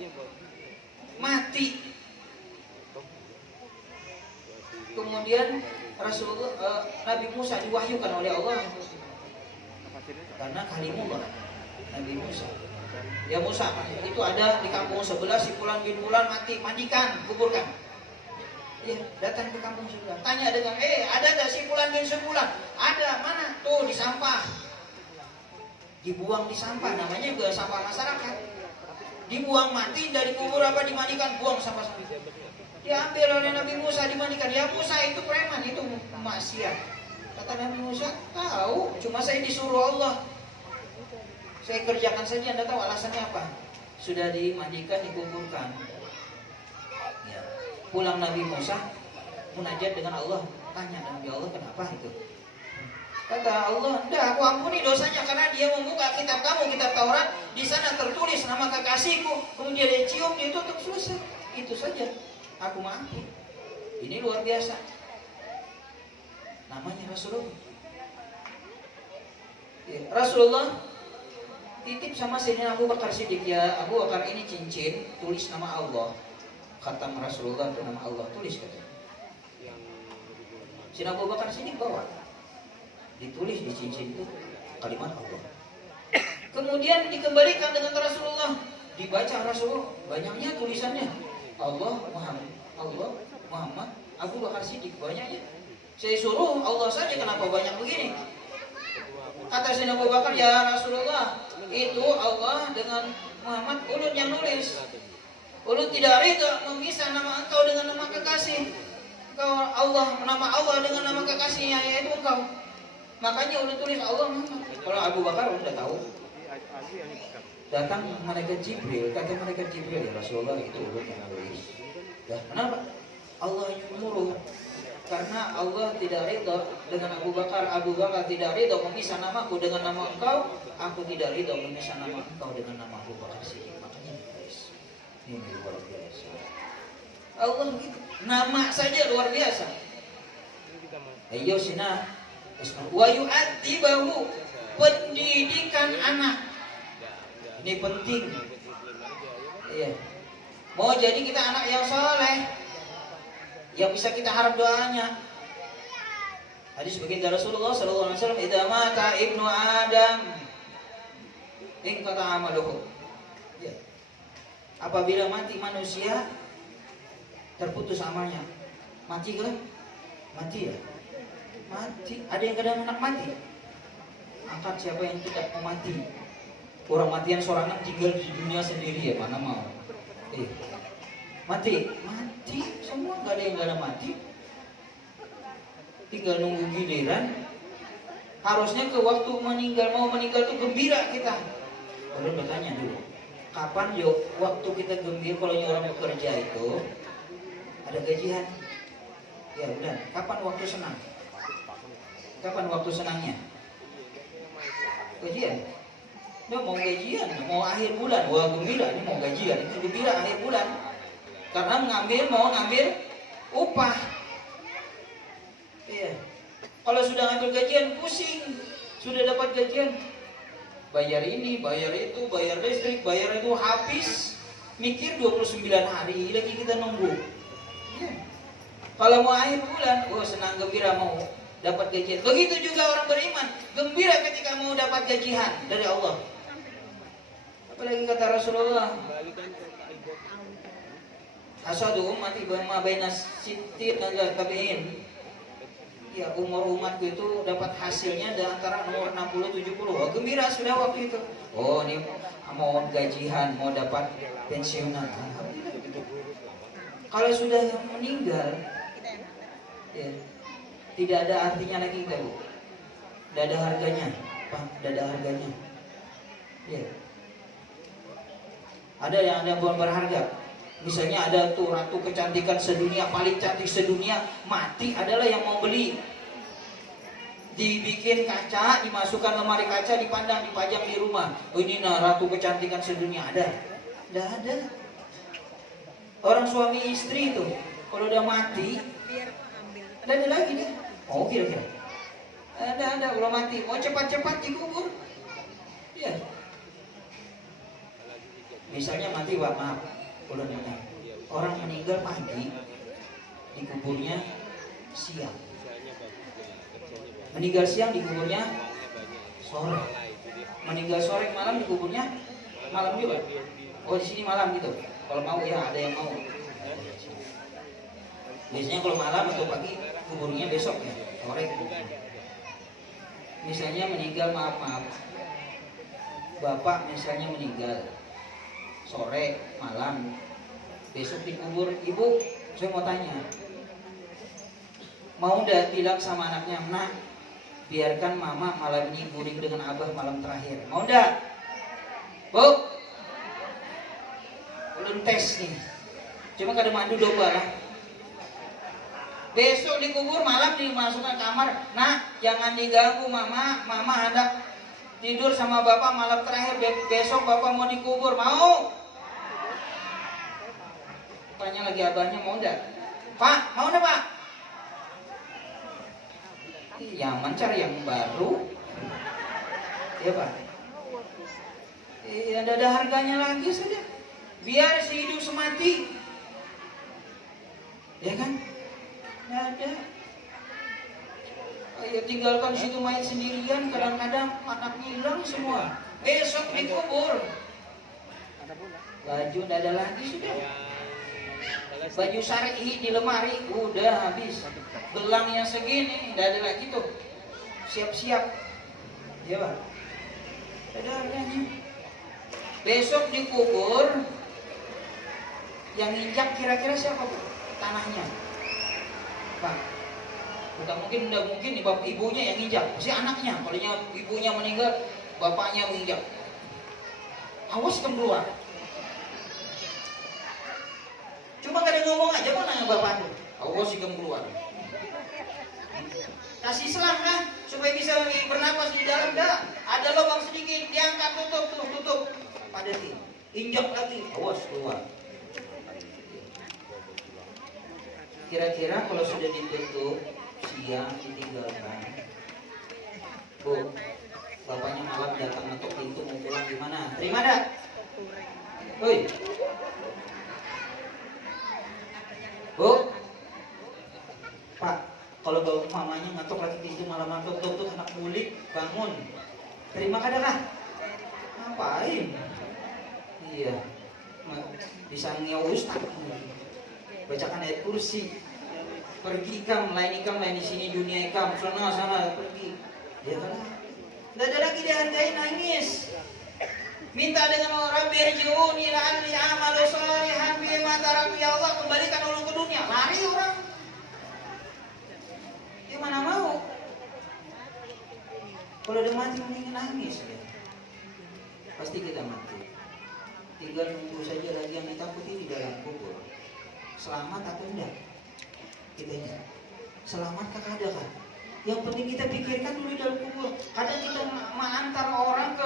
Mati. Kemudian Rasulullah, Nabi Musa diwahyukan oleh Allah karena kalimullah, Nabi Musa. Ya Musa, itu ada di kampung sebelah si Fulan bin Fulan mati, mandikan, kuburkan. Ya, datang ke kampung sebelah, tanya dengan, ada tak si Fulan bin Fulan? Ada, mana? Tuh di sampah. Dibuang di sampah, namanya juga sampah masyarakat. Dibuang mati dari kubur apa dimandikan, buang sampah-sampah. Diambil oleh Nabi Musa dimandikan. Ya Musa itu preman, itu maksiat. Kata Nabi Musa, tahu, cuma saya disuruh Allah. Saya kerjakan saja, Anda tahu alasannya apa? Sudah dimandikan, dikuburkan. Ya. Pulang Nabi Musa, munajat dengan Allah. Tanya Nabi Allah, kenapa itu? Kata Allah, enggak, aku ampuni dosanya karena dia membuka kitab kamu, kitab Taurat. Di sana tertulis nama kekasihku. Kemudian dia cium, dia tutup, selesai. Itu saja, aku maafin. Ini luar biasa. Namanya Rasulullah. Ya, Rasulullah titip sama Sayyidina Abu Bakar Siddiq, ya Abu Bakar, ini cincin tulis nama Allah, khatam Rasulullah itu nama Allah, tulis katanya. Sayyidina Abu Bakar Siddiq bawa, ditulis di cincin itu kalimat Allah. Kemudian dikembalikan dengan Rasulullah, dibaca Rasulullah, banyaknya tulisannya Allah Muhammad, Allah Muhammad, Abu Bakar Siddiq, banyaknya. Saya suruh Allah saja, kenapa banyak begini? Kata Sayyidina Abu Bakar, ya Rasulullah, itu Allah dengan Muhammad, ulun yang nulis. Ulun tidak rida memisah nama engkau dengan nama kekasih. Engkau Allah, nama Allah dengan nama kekasihnya, yaitu engkau. Makanya udah tulis Allah Muhammad. Kalau Abu Bakar udah tahu. Datang malaikat Jibril, kata malaikat Jibril, ya Rasulullah itu ulun yang nulis. Ya, kenapa? Allah yang menyuruh. Karena Allah tidak ridha dengan Abu Bakar. Abu Bakar tidak ridha memisah namaku dengan nama engkau. Aku tidak ridha memisah nama engkau dengan nama Abu Bakar Siddiq. Makanya nulis. Ini luar biasa. Allah begitu. Nama saja luar biasa. Ayo sina. Wa yu'addibahu, pendidikan anak. Ini penting. Iya. Mau jadi kita anak yang soleh, yang bisa kita harap doanya. Hadis baginda Rasulullah sallallahu alaihi wasallam, "Idza mata ibnu Adam, inqata amaluhu." Ya. Apabila mati manusia, terputus amalnya. Mati kan? Mati ya? Mati. Ada yang kadang anak mati. Angkat siapa yang tidak mau mati. Orang matian sorangan tinggal di dunia sendiri ya, mana mau. Mati. Mati. Semua gak ada yang gak ada mati. Tinggal nunggu giliran. Harusnya ke waktu meninggal, mau meninggal itu gembira kita. Kalau bertanya dulu, kapan yuk waktu kita gembira kalau orang bekerja itu ada gajian? Ya benar. Kapan waktu senang? Kapan waktu senangnya? Gajian. Dia mau gajian, mau akhir bulan. Wah gembira, ini mau gajian, ini gembira akhir bulan. Karena mau ngambil upah. Iya. Kalau sudah ngambil gajian pusing, sudah dapat gajian, bayar ini, bayar itu, bayar listrik, bayar itu habis. Mikir 29 hari lagi kita nunggu. Iya. Kalau mau akhir bulan, senang gembira mau dapat gajian. Begitu juga orang beriman, gembira ketika mau dapat gajian dari Allah. Apalagi kata Rasulullah, asadu ummati bama baina sittin dan tabi'in. Ya, umur umatku itu dapat hasilnya di antara nomor 60-70. Gembira sudah waktu itu. Ini mau gajian, mau dapat pensiunan. Kalau sudah meninggal, ya, tidak ada artinya lagi kita, Bu. Tidak ada harganya, Pak. Tidak ada harganya. Ya. Ada yang ada yang berharga. Misalnya ada tuh ratu kecantikan sedunia, paling cantik sedunia, mati adalah yang mau beli. Dibikin kaca, dimasukkan lemari kaca, dipandang, dipajang di rumah. Ini ratu kecantikan sedunia ada? Tidak ada. Orang suami istri itu kalau udah mati, tidak ada lagi deh. Oh kira-kira. Ada kalau mati, mau cepat-cepat dikubur. Ya. Misalnya mati, maaf. Orang meninggal pagi, dikuburnya siang. Meninggal siang dikuburnya sore. Meninggal sore malam dikuburnya malam juga. Oh di sini malam gitu. Kalau mau ya ada yang mau. Biasanya kalau malam atau pagi kuburnya besok ya, sore. Misalnya meninggal maaf. Bapak misalnya meninggal sore malam, besok dikubur. Ibu, saya mau tanya, mau udah bilang sama anaknya, nak, biarkan mama malam ini guring dengan abah malam terakhir. Mau udah? Bu, belum tes nih, cuma kada mandu domba lah. Besok dikubur malam dimasukkan kamar, nak, jangan diganggu mama hendak tidur sama bapak malam terakhir, besok bapak mau dikubur. Mau? Tanya lagi abahnya, mau enggak? Pak, mau enggak Pak? Yaman cari yang baru. Ya Pak. Ada harganya lagi saja. Biar si hidup semati. Ya kan? Nggak ada. Ya tinggalkan situ main sendirian, kadang-kadang anaknya hilang semua. Besok dikubur. Baju tidak ada lagi sudah. Baju syar'i di lemari udah habis. Gelangnya segini, tidak ada lagi tuh. Siap-siap. Ya Pak. Ada harganya. Besok dikubur. Yang injak kira-kira siapa Bu? Tanahnya. Pak. Bukan mungkin, tidak mungkin nih bapak ibunya yang injak, pasti anaknya. Kalau ibunya meninggal, bapaknya menginjak. Awas kamu keluar. Cuma gak ada ngomong aja mana yang bapak tuh. Awas kamu keluar. Kasih selang kan, supaya bisa bernapas di dalam dah. Ada lubang sedikit, diangkat, tutup. Padati, injak lagi, awas keluar. Kira-kira kalau sudah ditutup, siang ditinggalkan. Bu, bapaknya malam datang ngetok pintu mau pulang gimana? Terima dah. Woi. Bu. Pak, kalau bawa mamanya ngetok lagi pintu malam ngetok anak bulik bangun. Terima kada kah? Ngapain? Iya. Bisa ngew ustaz. Bacakan ayat kursi. Pergi kam, lain di sini dunia kam, sana pergi. Ya kan? Tidak ada lagi dihargai, nangis. Minta dengan orang birjiuni la'alli amalu shalihan bima taraktu, ya Allah kembalikan dulu ke dunia. Lari orang. Dia mana mau? Kalau udah mati mending nangis ya. Pasti kita mati. Tinggal nunggu saja lagi yang ditakuti di dalam kubur. Selamat atau enggak? Kitanya selamat kah ada kan? Yang penting kita pikirkan dulu di dalam kubur. Kadang kita mengantar orang ke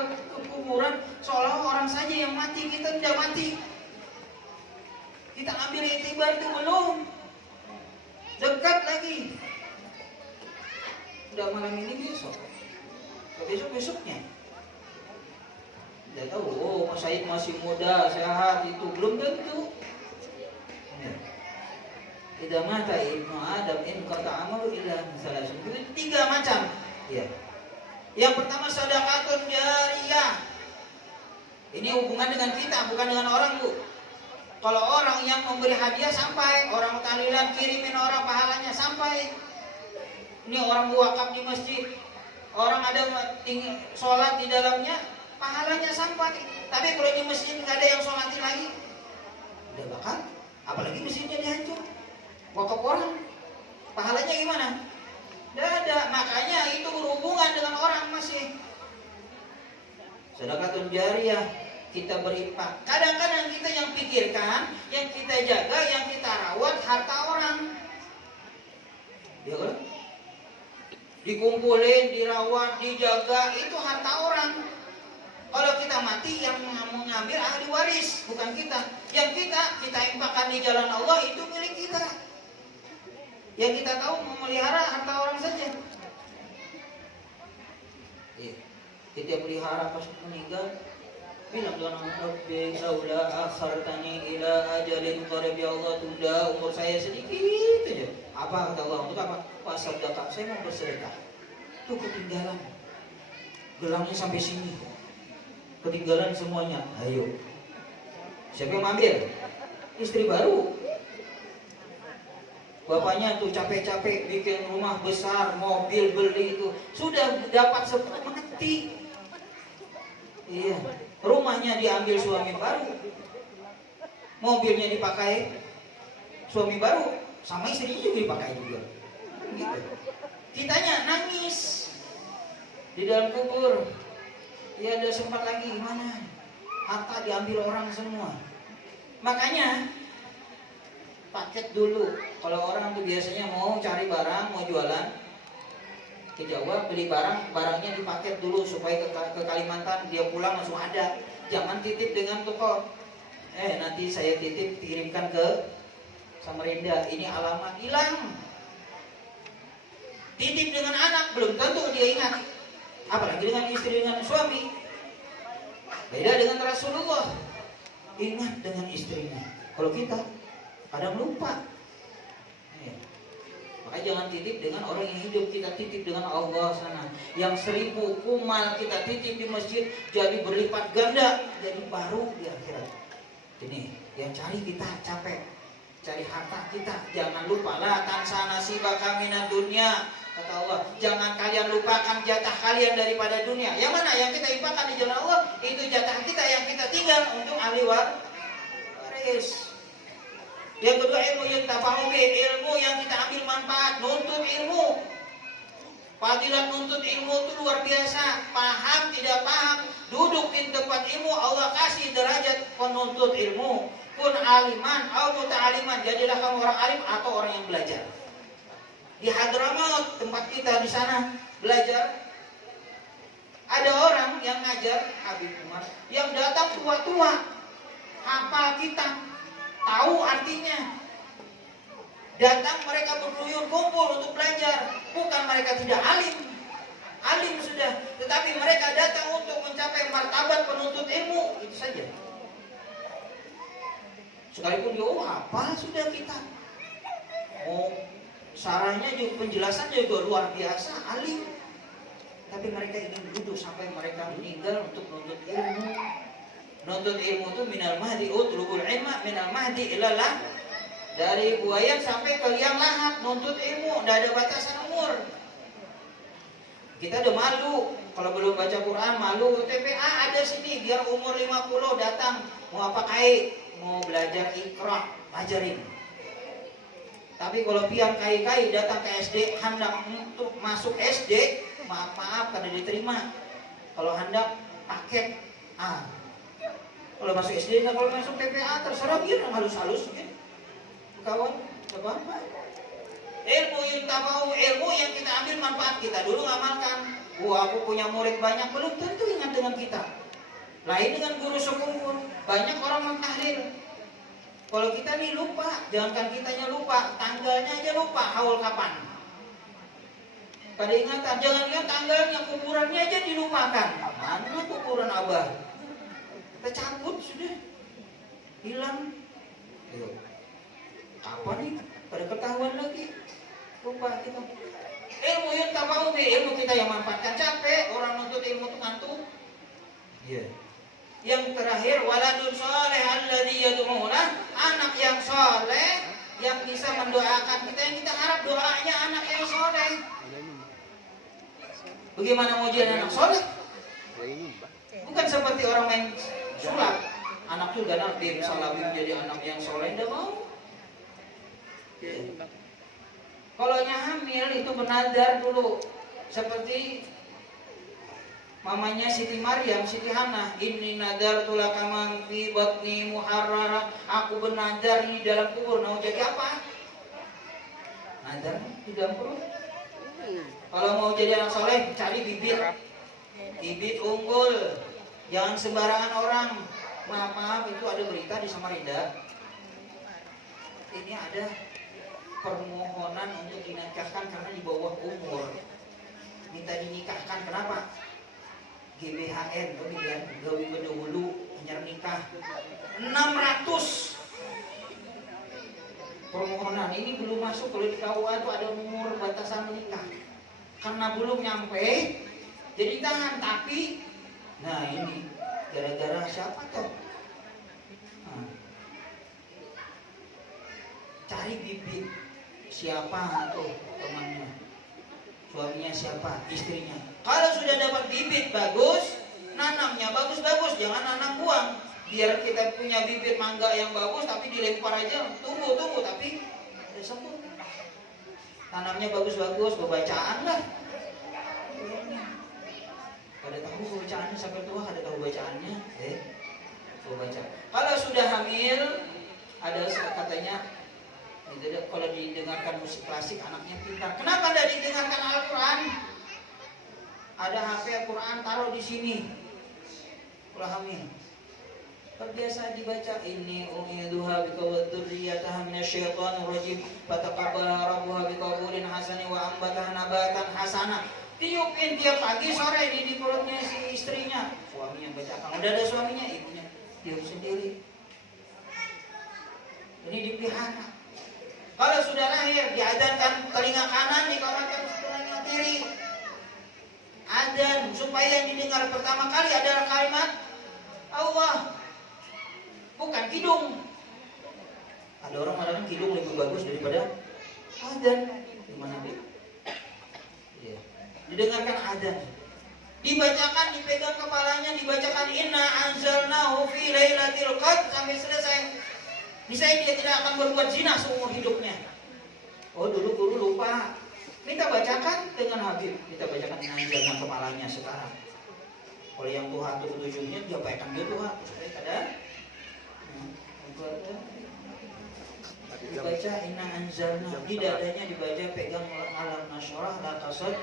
kuburan seolah orang saja yang mati, kita tidak mati. Kita ambil itibar itu belum dekat lagi. Udah malam ini besoknya. Tidak tahu. Oh, Mas Said masih muda, sehat, itu belum tentu. Ya. Tidak mata ibnu Adam in qata amalu illa misalnya. Itu 3 macam. Ya. Yang pertama sedekatun jariyah. Ini hubungan dengan kita, bukan dengan orang, Bu. Kalau orang yang memberi hadiah sampai, orang tahlilan kirimin orang pahalanya sampai. Ini orang wakaf di masjid, orang ada sholat di dalamnya, pahalanya sampai. Tapi kalau di masjid nggak ada yang sholatin lagi, udah bakal. Apalagi masjidnya dihancur. Wakaf orang, pahalanya gimana? Tidak ada. Makanya itu berhubungan dengan orang masih. Sedekatun jariyah, kita berinfak. Kadang-kadang kita yang pikirkan, yang kita jaga, yang kita rawat harta orang. Ya kan? Dikumpulin, dirawat, dijaga, itu harta orang. Kalau kita mati, yang mengambil ahli waris, bukan kita. Yang kita infakkan di jalan Allah, itu milik kita. Yang kita tahu memelihara harta orang saja. Iya. Kita pelihara pas meninggal, bilang dengan Rabbi laula akhartani ila ajalin qarib, ya Allah tunda umur saya sedikit aja. Apa kata Allah? Untuk apa? Pak sedekah, saya mau bersedekah. Tuh ketinggalan. Gelangnya sampai sini. Ketinggalan semuanya. Ayo. Siapa yang ambil? Istri baru. Bapaknya tuh capek-capek bikin rumah besar, mobil beli itu, sudah dapat mengerti. Iya, rumahnya diambil suami baru, mobilnya dipakai suami baru, sama istrinya juga dipakai juga. Gitu. Kitanya nangis di dalam kubur. Ya ada sempat lagi mana? Harta diambil orang semua. Makanya paket dulu. Kalau orang tuh biasanya mau cari barang, mau jualan ke Jawa, beli barang, barangnya dipaket dulu supaya ke Kalimantan dia pulang langsung ada. Jangan titip dengan toko. Nanti saya titip kirimkan ke Samarinda. Ini alamat hilang. Titip dengan anak belum tentu dia ingat. Apalagi dengan istri, dengan suami. Beda dengan Rasulullah. Ingat dengan istrinya. Kalau kita kadang lupa. Makanya jangan titip dengan orang yang hidup, kita titip dengan Allah sana. Yang 1000 kumal kita titip di masjid jadi berlipat ganda, jadi baru di akhirat. Ini yang cari kita capek, cari harta kita. Jangan lupa la tansana sibaka minad dunya, kata Allah. Jangan kalian lupakan jatah kalian daripada dunia. Yang mana? Yang kita infakkan di jalan Allah, itu jatah kita yang kita tinggal untuk ahli waris. Yang kedua ilmu yang tafahubi, ilmu yang kita ambil manfaat, nuntut ilmu. Fadilat nuntut ilmu itu luar biasa. Paham tidak paham, duduk di tempat ilmu, Allah kasih derajat penuntut ilmu. Kun aliman atau muta'aliman, jadilah kamu orang alim atau orang yang belajar. Di Hadramaut tempat kita di sana belajar, ada orang yang ngajar Habib Umar yang datang tua-tua, hafal kitab, tahu artinya. Datang mereka berduyur kumpul untuk belajar. Bukan mereka tidak alim, alim sudah, tetapi mereka datang untuk mencapai martabat penuntut ilmu, itu saja. Sekalipun dia apa sudah kita, sarahnya juga, penjelasannya juga luar biasa, alim. Tapi mereka ingin duduk sampai mereka meninggal untuk menuntut ilmu. Menuntut ilmu itu minal mahdi utlubul ilma minal mahdi ilalah. Dari buayan sampai ke liang lahat, nuntut ilmu, tidak ada batasan umur. Kita udah malu, kalau belum baca Quran malu. TPA ada sini, biar umur 50 datang, mau apa kai, mau belajar Iqra, ajarin. Tapi kalau pian kai datang ke SD, hendak untuk masuk SD, maaf kada diterima. Kalau hendak paket, kalau masuk SD, kalau masuk TPA terserah biar yang halus-halus gitu. Kawan, apa-apa. Ilmu yang tak mau, ilmu yang kita ambil manfaat kita dulu ngamalkan. Aku punya murid banyak, belum tentu ingat dengan kita. Lain dengan guru sekumur, banyak orang mentahlil. Kalau kita nih lupa, jangankan kitanya lupa, tanggalnya aja lupa, haul kapan. Pada ingatan, jangan lihat tanggalnya, kuburannya aja dilupakan. Mana kuburan abah? Kita cabut sudah, hilang. Apa nih? Pada ketahuan lagi. Lupa kita. Ilmu yang tak mau ilmu kita yang manfaatkan. Capek orang nuntut ilmu itu ngantuk. Iya. Yang terakhir, waladun soleh alladzi yad'una, anak yang soleh yang bisa mendoakan kita, yang kita harap doanya anak yang soleh. Bagaimana mau jadi anak soleh? Bukan seperti orang main sulap. Anak juga nabi, salabim jadi anak yang soleh, tidak mau. Kalau hamil itu bernadar dulu, seperti mamanya Siti Maryam, Siti Hana, ini nadar tulaka man fi batni muharrara, aku bernadar di dalam kubur. Mau jadi apa? Nadar di dalam perut. Kalau mau jadi anak soleh, cari bibit unggul, jangan sembarangan orang. Maaf, itu ada berita di Samarinda. Ini ada permohonan untuk dinikahkan karena di bawah umur, minta dinikahkan. Kenapa? GBHN, kemudian gawi bedahulu hanya nikah 600 permohonan. Ini belum masuk, kalau di KUA itu ada umur batasan menikah, karena belum nyampe jadi tahan. Tapi nah ini gara-gara siapa tuh? Cari bibit. Siapa tuh temannya, suaminya siapa, istrinya. Kalau sudah dapat bibit bagus, nanamnya bagus-bagus, jangan nanam buang. Biar kita punya bibit mangga yang bagus, tapi dilempar aja, tumbuh, tapi tidak sembuh. Tanamnya bagus-bagus, bacaan lah. Pada tahu bacaannya sampai tua, ada tahu bacaannya, baca. Kalau sudah hamil, ada katanya. Kalau didengarkan musik klasik anaknya pintar. Kenapa tidak didengarkan Al-Quran? Ada HP Al-Quran, taruh di sini. Kalau hamil, terbiasa dibaca. Inni u'iduha bika wa dzurriyyataha minasyaitonir rajim fataqabbalaha rabbuha biqabulin hasani wa ambataha nabatan hasana. Tiupin tiap pagi sore di perutnya si istrinya. Suaminya baca. Kalau udah ada suaminya, ibunya tiup sendiri. Ini dipelihara. Kalau sudah lahir, diadzankan telinga kanan, dikabarkan telinga kiri. Adzan supaya yang didengar pertama kali adalah kalimat Allah, bukan kidung. Ada orang mengatakan kidung lebih bagus daripada adzan. Gimana deh? Ya. Didengarkan adzan, dibacakan, dipegang kepalanya, dibacakan inna anzalnahu fi lailatul qadr sampai selesai. Misalnya dia tidak akan berbuat zina seumur hidupnya. Oh dulu lupa. Minta bacakan dengan Habib, kita bacakan dengan kepalanya sekarang. Kalau yang Tuhan itu petunjuknya disampaikan dia Tuhan. Ada? Dibaca inna anzalna, di dadanya dibaca pegang alam nasyarah la tasad.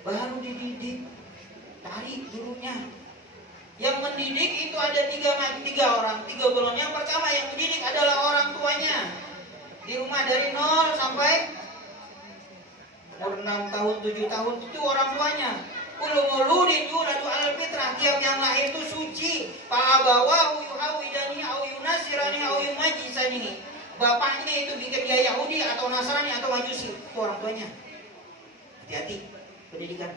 Baru dididik, tarik gurunya. Yang mendidik itu ada tiga orang, tiga golongan. Yang pertama yang mendidik adalah orang tuanya. Di rumah dari 0 sampai umur 6 tahun, 7 tahun itu orang tuanya. Kullu mauludin yuladu alal fitrah, tiap yang lahir itu suci. Fa abawahu yuhawidani au yunasirani au yumajisani. Bapaknya itu bikin dia Yahudi atau Nasrani atau Majusi, itu orang tuanya. Hati-hati pendidikan.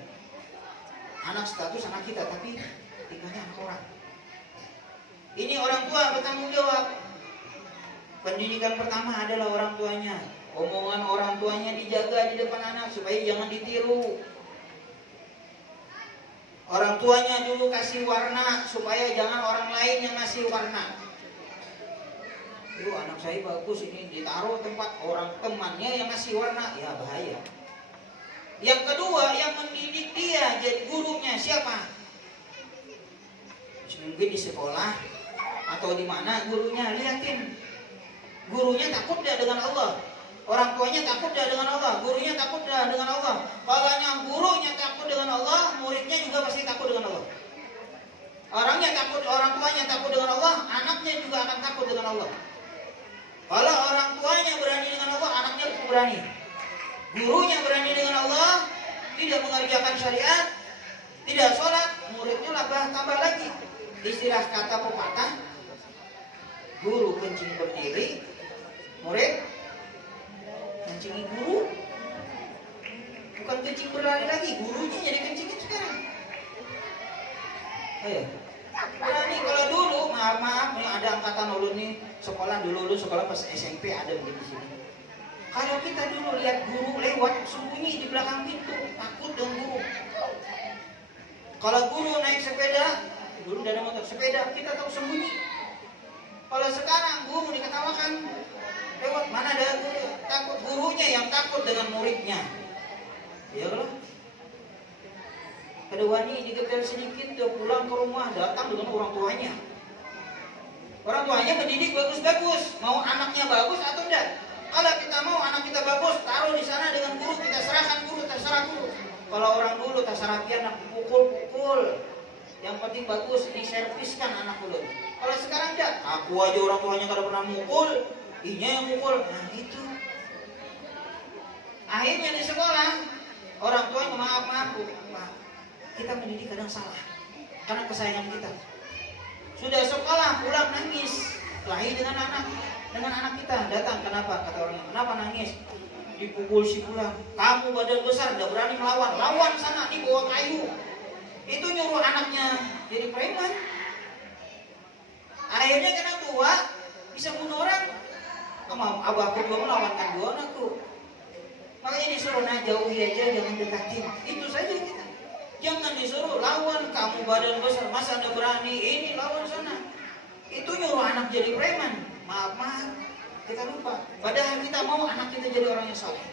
Anak status anak kita, tapi tingkahnya anak orang. Ini orang tua bertanggung jawab. Pendidikan pertama adalah orang tuanya. Omongan orang tuanya dijaga di depan anak supaya jangan ditiru. Orang tuanya dulu kasih warna supaya jangan orang lain yang ngasih warna. Yuk anak saya bagus ini, ditaruh tempat orang temannya yang ngasih warna, ya bahaya. Yang kedua yang mendidik dia jadi gurunya siapa? Mungkin di sekolah atau di mana gurunya, lihatin. Gurunya takut dia dengan Allah. Orang tuanya takut dia dengan Allah. Gurunya takut dia dengan Allah. Kalau gurunya takut dengan Allah, muridnya juga pasti takut dengan Allah. Orangnya takut, orang tuanya takut dengan Allah, anaknya juga akan takut dengan Allah. Kalau orang tuanya berani dengan Allah, anaknya berani. Gurunya berani dengan Allah, tidak mengerjakan syariat, tidak sholat, muridnya tambah lagi. Istilah kata pepatah, guru kencing berdiri, murid kencingi guru. Bukan kencing berlari lagi, gurunya jadi kencingin sekarang. Berani. Kalau dulu, maaf nih ada angkatan ulun nih, sekolah dulu sekolah pas SMP ada begini sini. Kalau kita dulu lihat guru lewat, sembunyi di belakang pintu, takut dengan guru. Kalau guru naik sepeda, dulu ada motor sepeda, kita tahu sembunyi. Kalau sekarang guru diketawakan, lewat mana ada guru, takut gurunya yang takut dengan muridnya. Ya kalau kedua nih digetar sedikit, dia pulang ke rumah, datang dengan orang tuanya. Orang tuanya mendidik bagus-bagus, mau anaknya bagus atau enggak? Kalau kita mau anak kita bagus, taruh di sana dengan guru, kita serahkan guru, terserah guru. Kalau orang dulu terserah dia anak pukul-pukul. Yang penting bagus, diserviskan anak dulu. Kalau sekarang enggak, aku aja orang tuanya kada pernah mukul, inya yang mukul. Nah itu. Akhirnya di sekolah, orang tuanya maaf, Pak, kita mendidik kadang salah. Karena kesayangan kita. Sudah sekolah, pulang nangis. Kelahi dengan anak kita. Datang, kenapa? Kata orangnya, kenapa nangis? Dipukul si pulang. Kamu badan besar, tidak berani melawan. Lawan sana, nih bawa kayu. Itu nyuruh anaknya jadi preman. Akhirnya karena tua bisa bunuh orang. Abahku belum melawankan dua anakku. Makanya disuruh jauhi aja, jangan dekatin. Itu saja kita. Jangan disuruh lawan, kamu badan besar, masa anda berani ini lawan sana. Itu nyuruh anak jadi preman. Maaf, kita lupa. Padahal kita mau anak kita jadi orang yang saleh.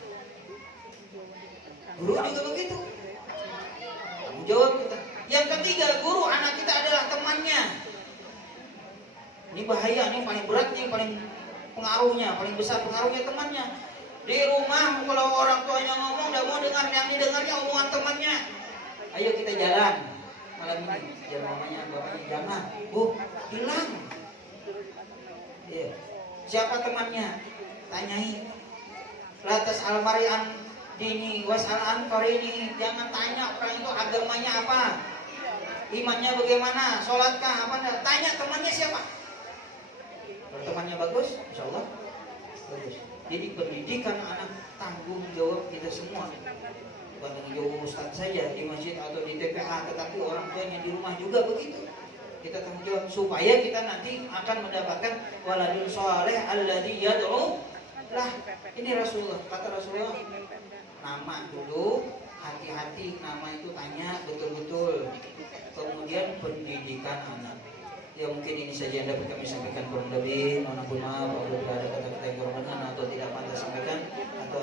Guru juga begitu. Tanggung jawab kita. Yang ketiga, guru anak kita adalah temannya. Ini bahaya, ini paling berat, nih paling pengaruhnya, paling besar pengaruhnya temannya. Di rumah kalau orang tuanya ngomong tidak mau dengar, yang didengarnya omongan temannya. Ayo kita jalan malam ini. Jalan mamanya, bapaknya jangan. Hilang. Yeah. Siapa temannya? Tanyai. Latas almarian dini wasalan ini. Jangan tanya orang itu agamanya apa, imannya bagaimana, sholatkah apa enggak. Tanya temannya siapa. Kalau temannya bagus, insya Allah bagus. Jadi pendidikan anak tanggung jawab kita semua. Bukan tanggung jawab ustaz saja di masjid atau di TPA, tetapi orang tuanya di rumah juga begitu. Kita tanggung jawab supaya kita nanti akan mendapatkan waladul sholeh alladzi yad'u lah. Ini Rasulullah, kata Rasulullah, nama dulu, hati-hati nama itu tanya betul-betul. Kemudian pendidikan anak. Ya mungkin ini saja yang dapat kami sampaikan, kurang lebih mohon maaf apabila ada kata-kata yang kurang berkenan atau tidak pantas sampaikan atau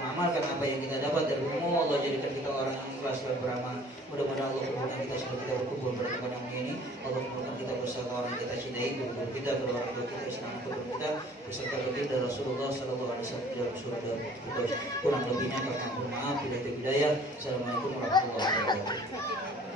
mengamalkan apa yang kita dapat dari ilmu. Allah jadikan kita orang yang ikhlas dan beramal. Mudah-mudahan Allah kumpulkan kita setelah kita berkumpul pada tempat yang ini. Allah kumpulkan kita bersama orang yang kita cintai, guru kita, kedua orang tua kita, istana kedua kita, beserta baginda Rasulullah Sallallahu Alaihi Wasallam dalam surga Firdaus. Kurang lebihnya kami mohon maaf. Bila itu hidayah. Assalamualaikum warahmatullahi wabarakatuh.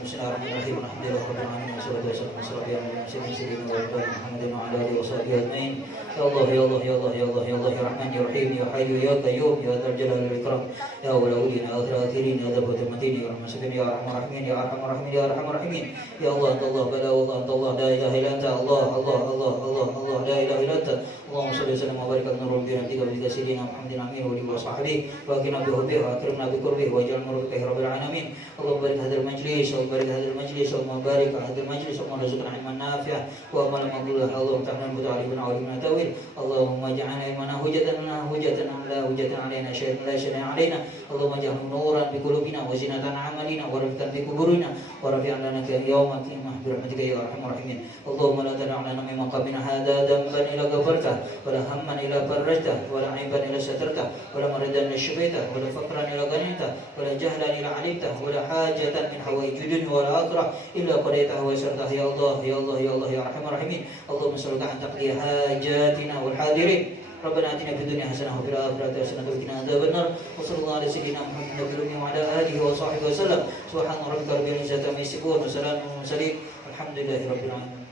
Bismillahirrahmanirrahim. Alhamdulillahirabbil alamin. Wassalatu wassalamu ala sayyidina Muhammadin wa ala alihi washabihi ajmain. Ya Allah ya Allah ya Allah ya Allah ya Allah ya Rahman ya Rahim ya Hayyu ya Qayyum ya Dzal Jalali wal Ikram. Ya awwalin ya akhirin ya Dzal Matin ya Rahman ya Arhamar Rahimin ya Arhamar Rahimin ya Arhamar Rahimin. Ya Allah Allah bala Allah Allah la ilaha illa anta Allah Allah Allah Allah Allah la ilaha illa anta. Allahumma shalli wa sallim wa barik ala nabiyyina wa sayyidina Muhammadin amin wa alihi wa sahbihi wa qina bi hubbihi wa akrimna bi qurbihi wa ja'alna murabbihi rabbil alamin. Allahumma barik hadzal majlis wa barik hadzal majlis wa barik hadzal majlis wa rizqna ilman nafi'an wa amalan maqbulan. Allahumma ta'ala muta'alliman alimna tawil. Allahumma ja'alna imana hujatan lana hujatan la hujatan alaina syai'an la syai'an alaina. Allahumma ja'alna nuran bi qulubina wa zinatan amalina wa rafatan bi quburina wa rafi'an lana ka yawma qiyamah bi rahmatika ya arhamar rahimin. Allahumma la tad'a lana min maqamina hadha dhanban illa ghafarta ولا هما إلا فرجته ولا عيبا إلا سترته ولا مريضا إلا شفيته ولا فقرا إلا غنيته ولا جهلا إلا علمته ولا حاجة من حوائج الدنيا ولا آخرة إلا قضيتها ويسرتها يا الله يا الله يا الله يا أرحم الراحمين. اللهم صل أن تقضي حاجاتنا والحاضرين. ربنا آتنا في الدنيا حسنة وفي الآخرة حسنة وقنا عذاب النار. وصلى الله على سيدنا محمد وعلى آله وصحبه وسلم. سبحان ربك رب العزة عما يصفون وسلام على المرسلين والحمد لله رب العالمين.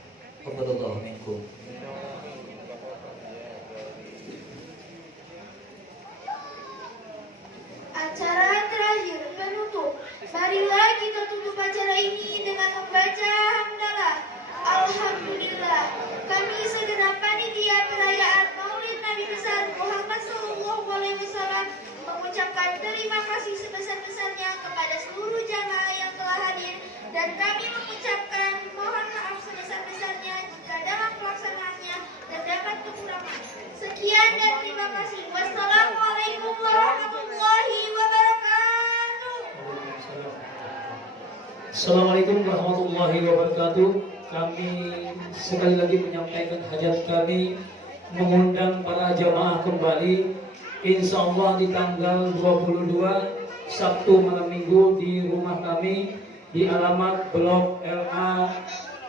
تقبل الله منكم. Acara terakhir penutup. Marilah kita tutup acara ini dengan membaca hamdalah. Alhamdulillah. Kami segenap panitia perayaan Maulid Nabi besar Muhammad SAW mengucapkan terima kasih sebesar-besarnya kepada seluruh jamaah yang telah hadir, dan kami mengucapkan mohon maaf sebesar-besarnya jika dalam pelaksanaannya terdapat kekurangan. Sekian dan terima kasih. Wassalamualaikum warahmatullahi wabarakatuh. Assalamualaikum warahmatullahi wabarakatuh. Kami sekali lagi menyampaikan hajat kami mengundang para jamaah kembali, insya Allah di tanggal 22 Sabtu malam minggu di rumah kami di alamat Blok LA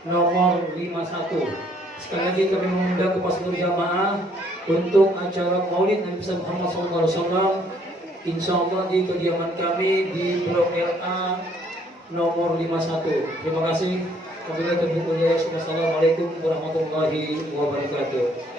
nomor 51. Sekali lagi kami mengundang kepada seluruh jamaah untuk acara Maulid Nabi besar Muhammad SAW, insya Allah di kediaman kami di Blok LA nomor 51. Terima kasih. Wabillahi taufiq wal hidayah. Wassalamualaikum warahmatullahi wabarakatuh.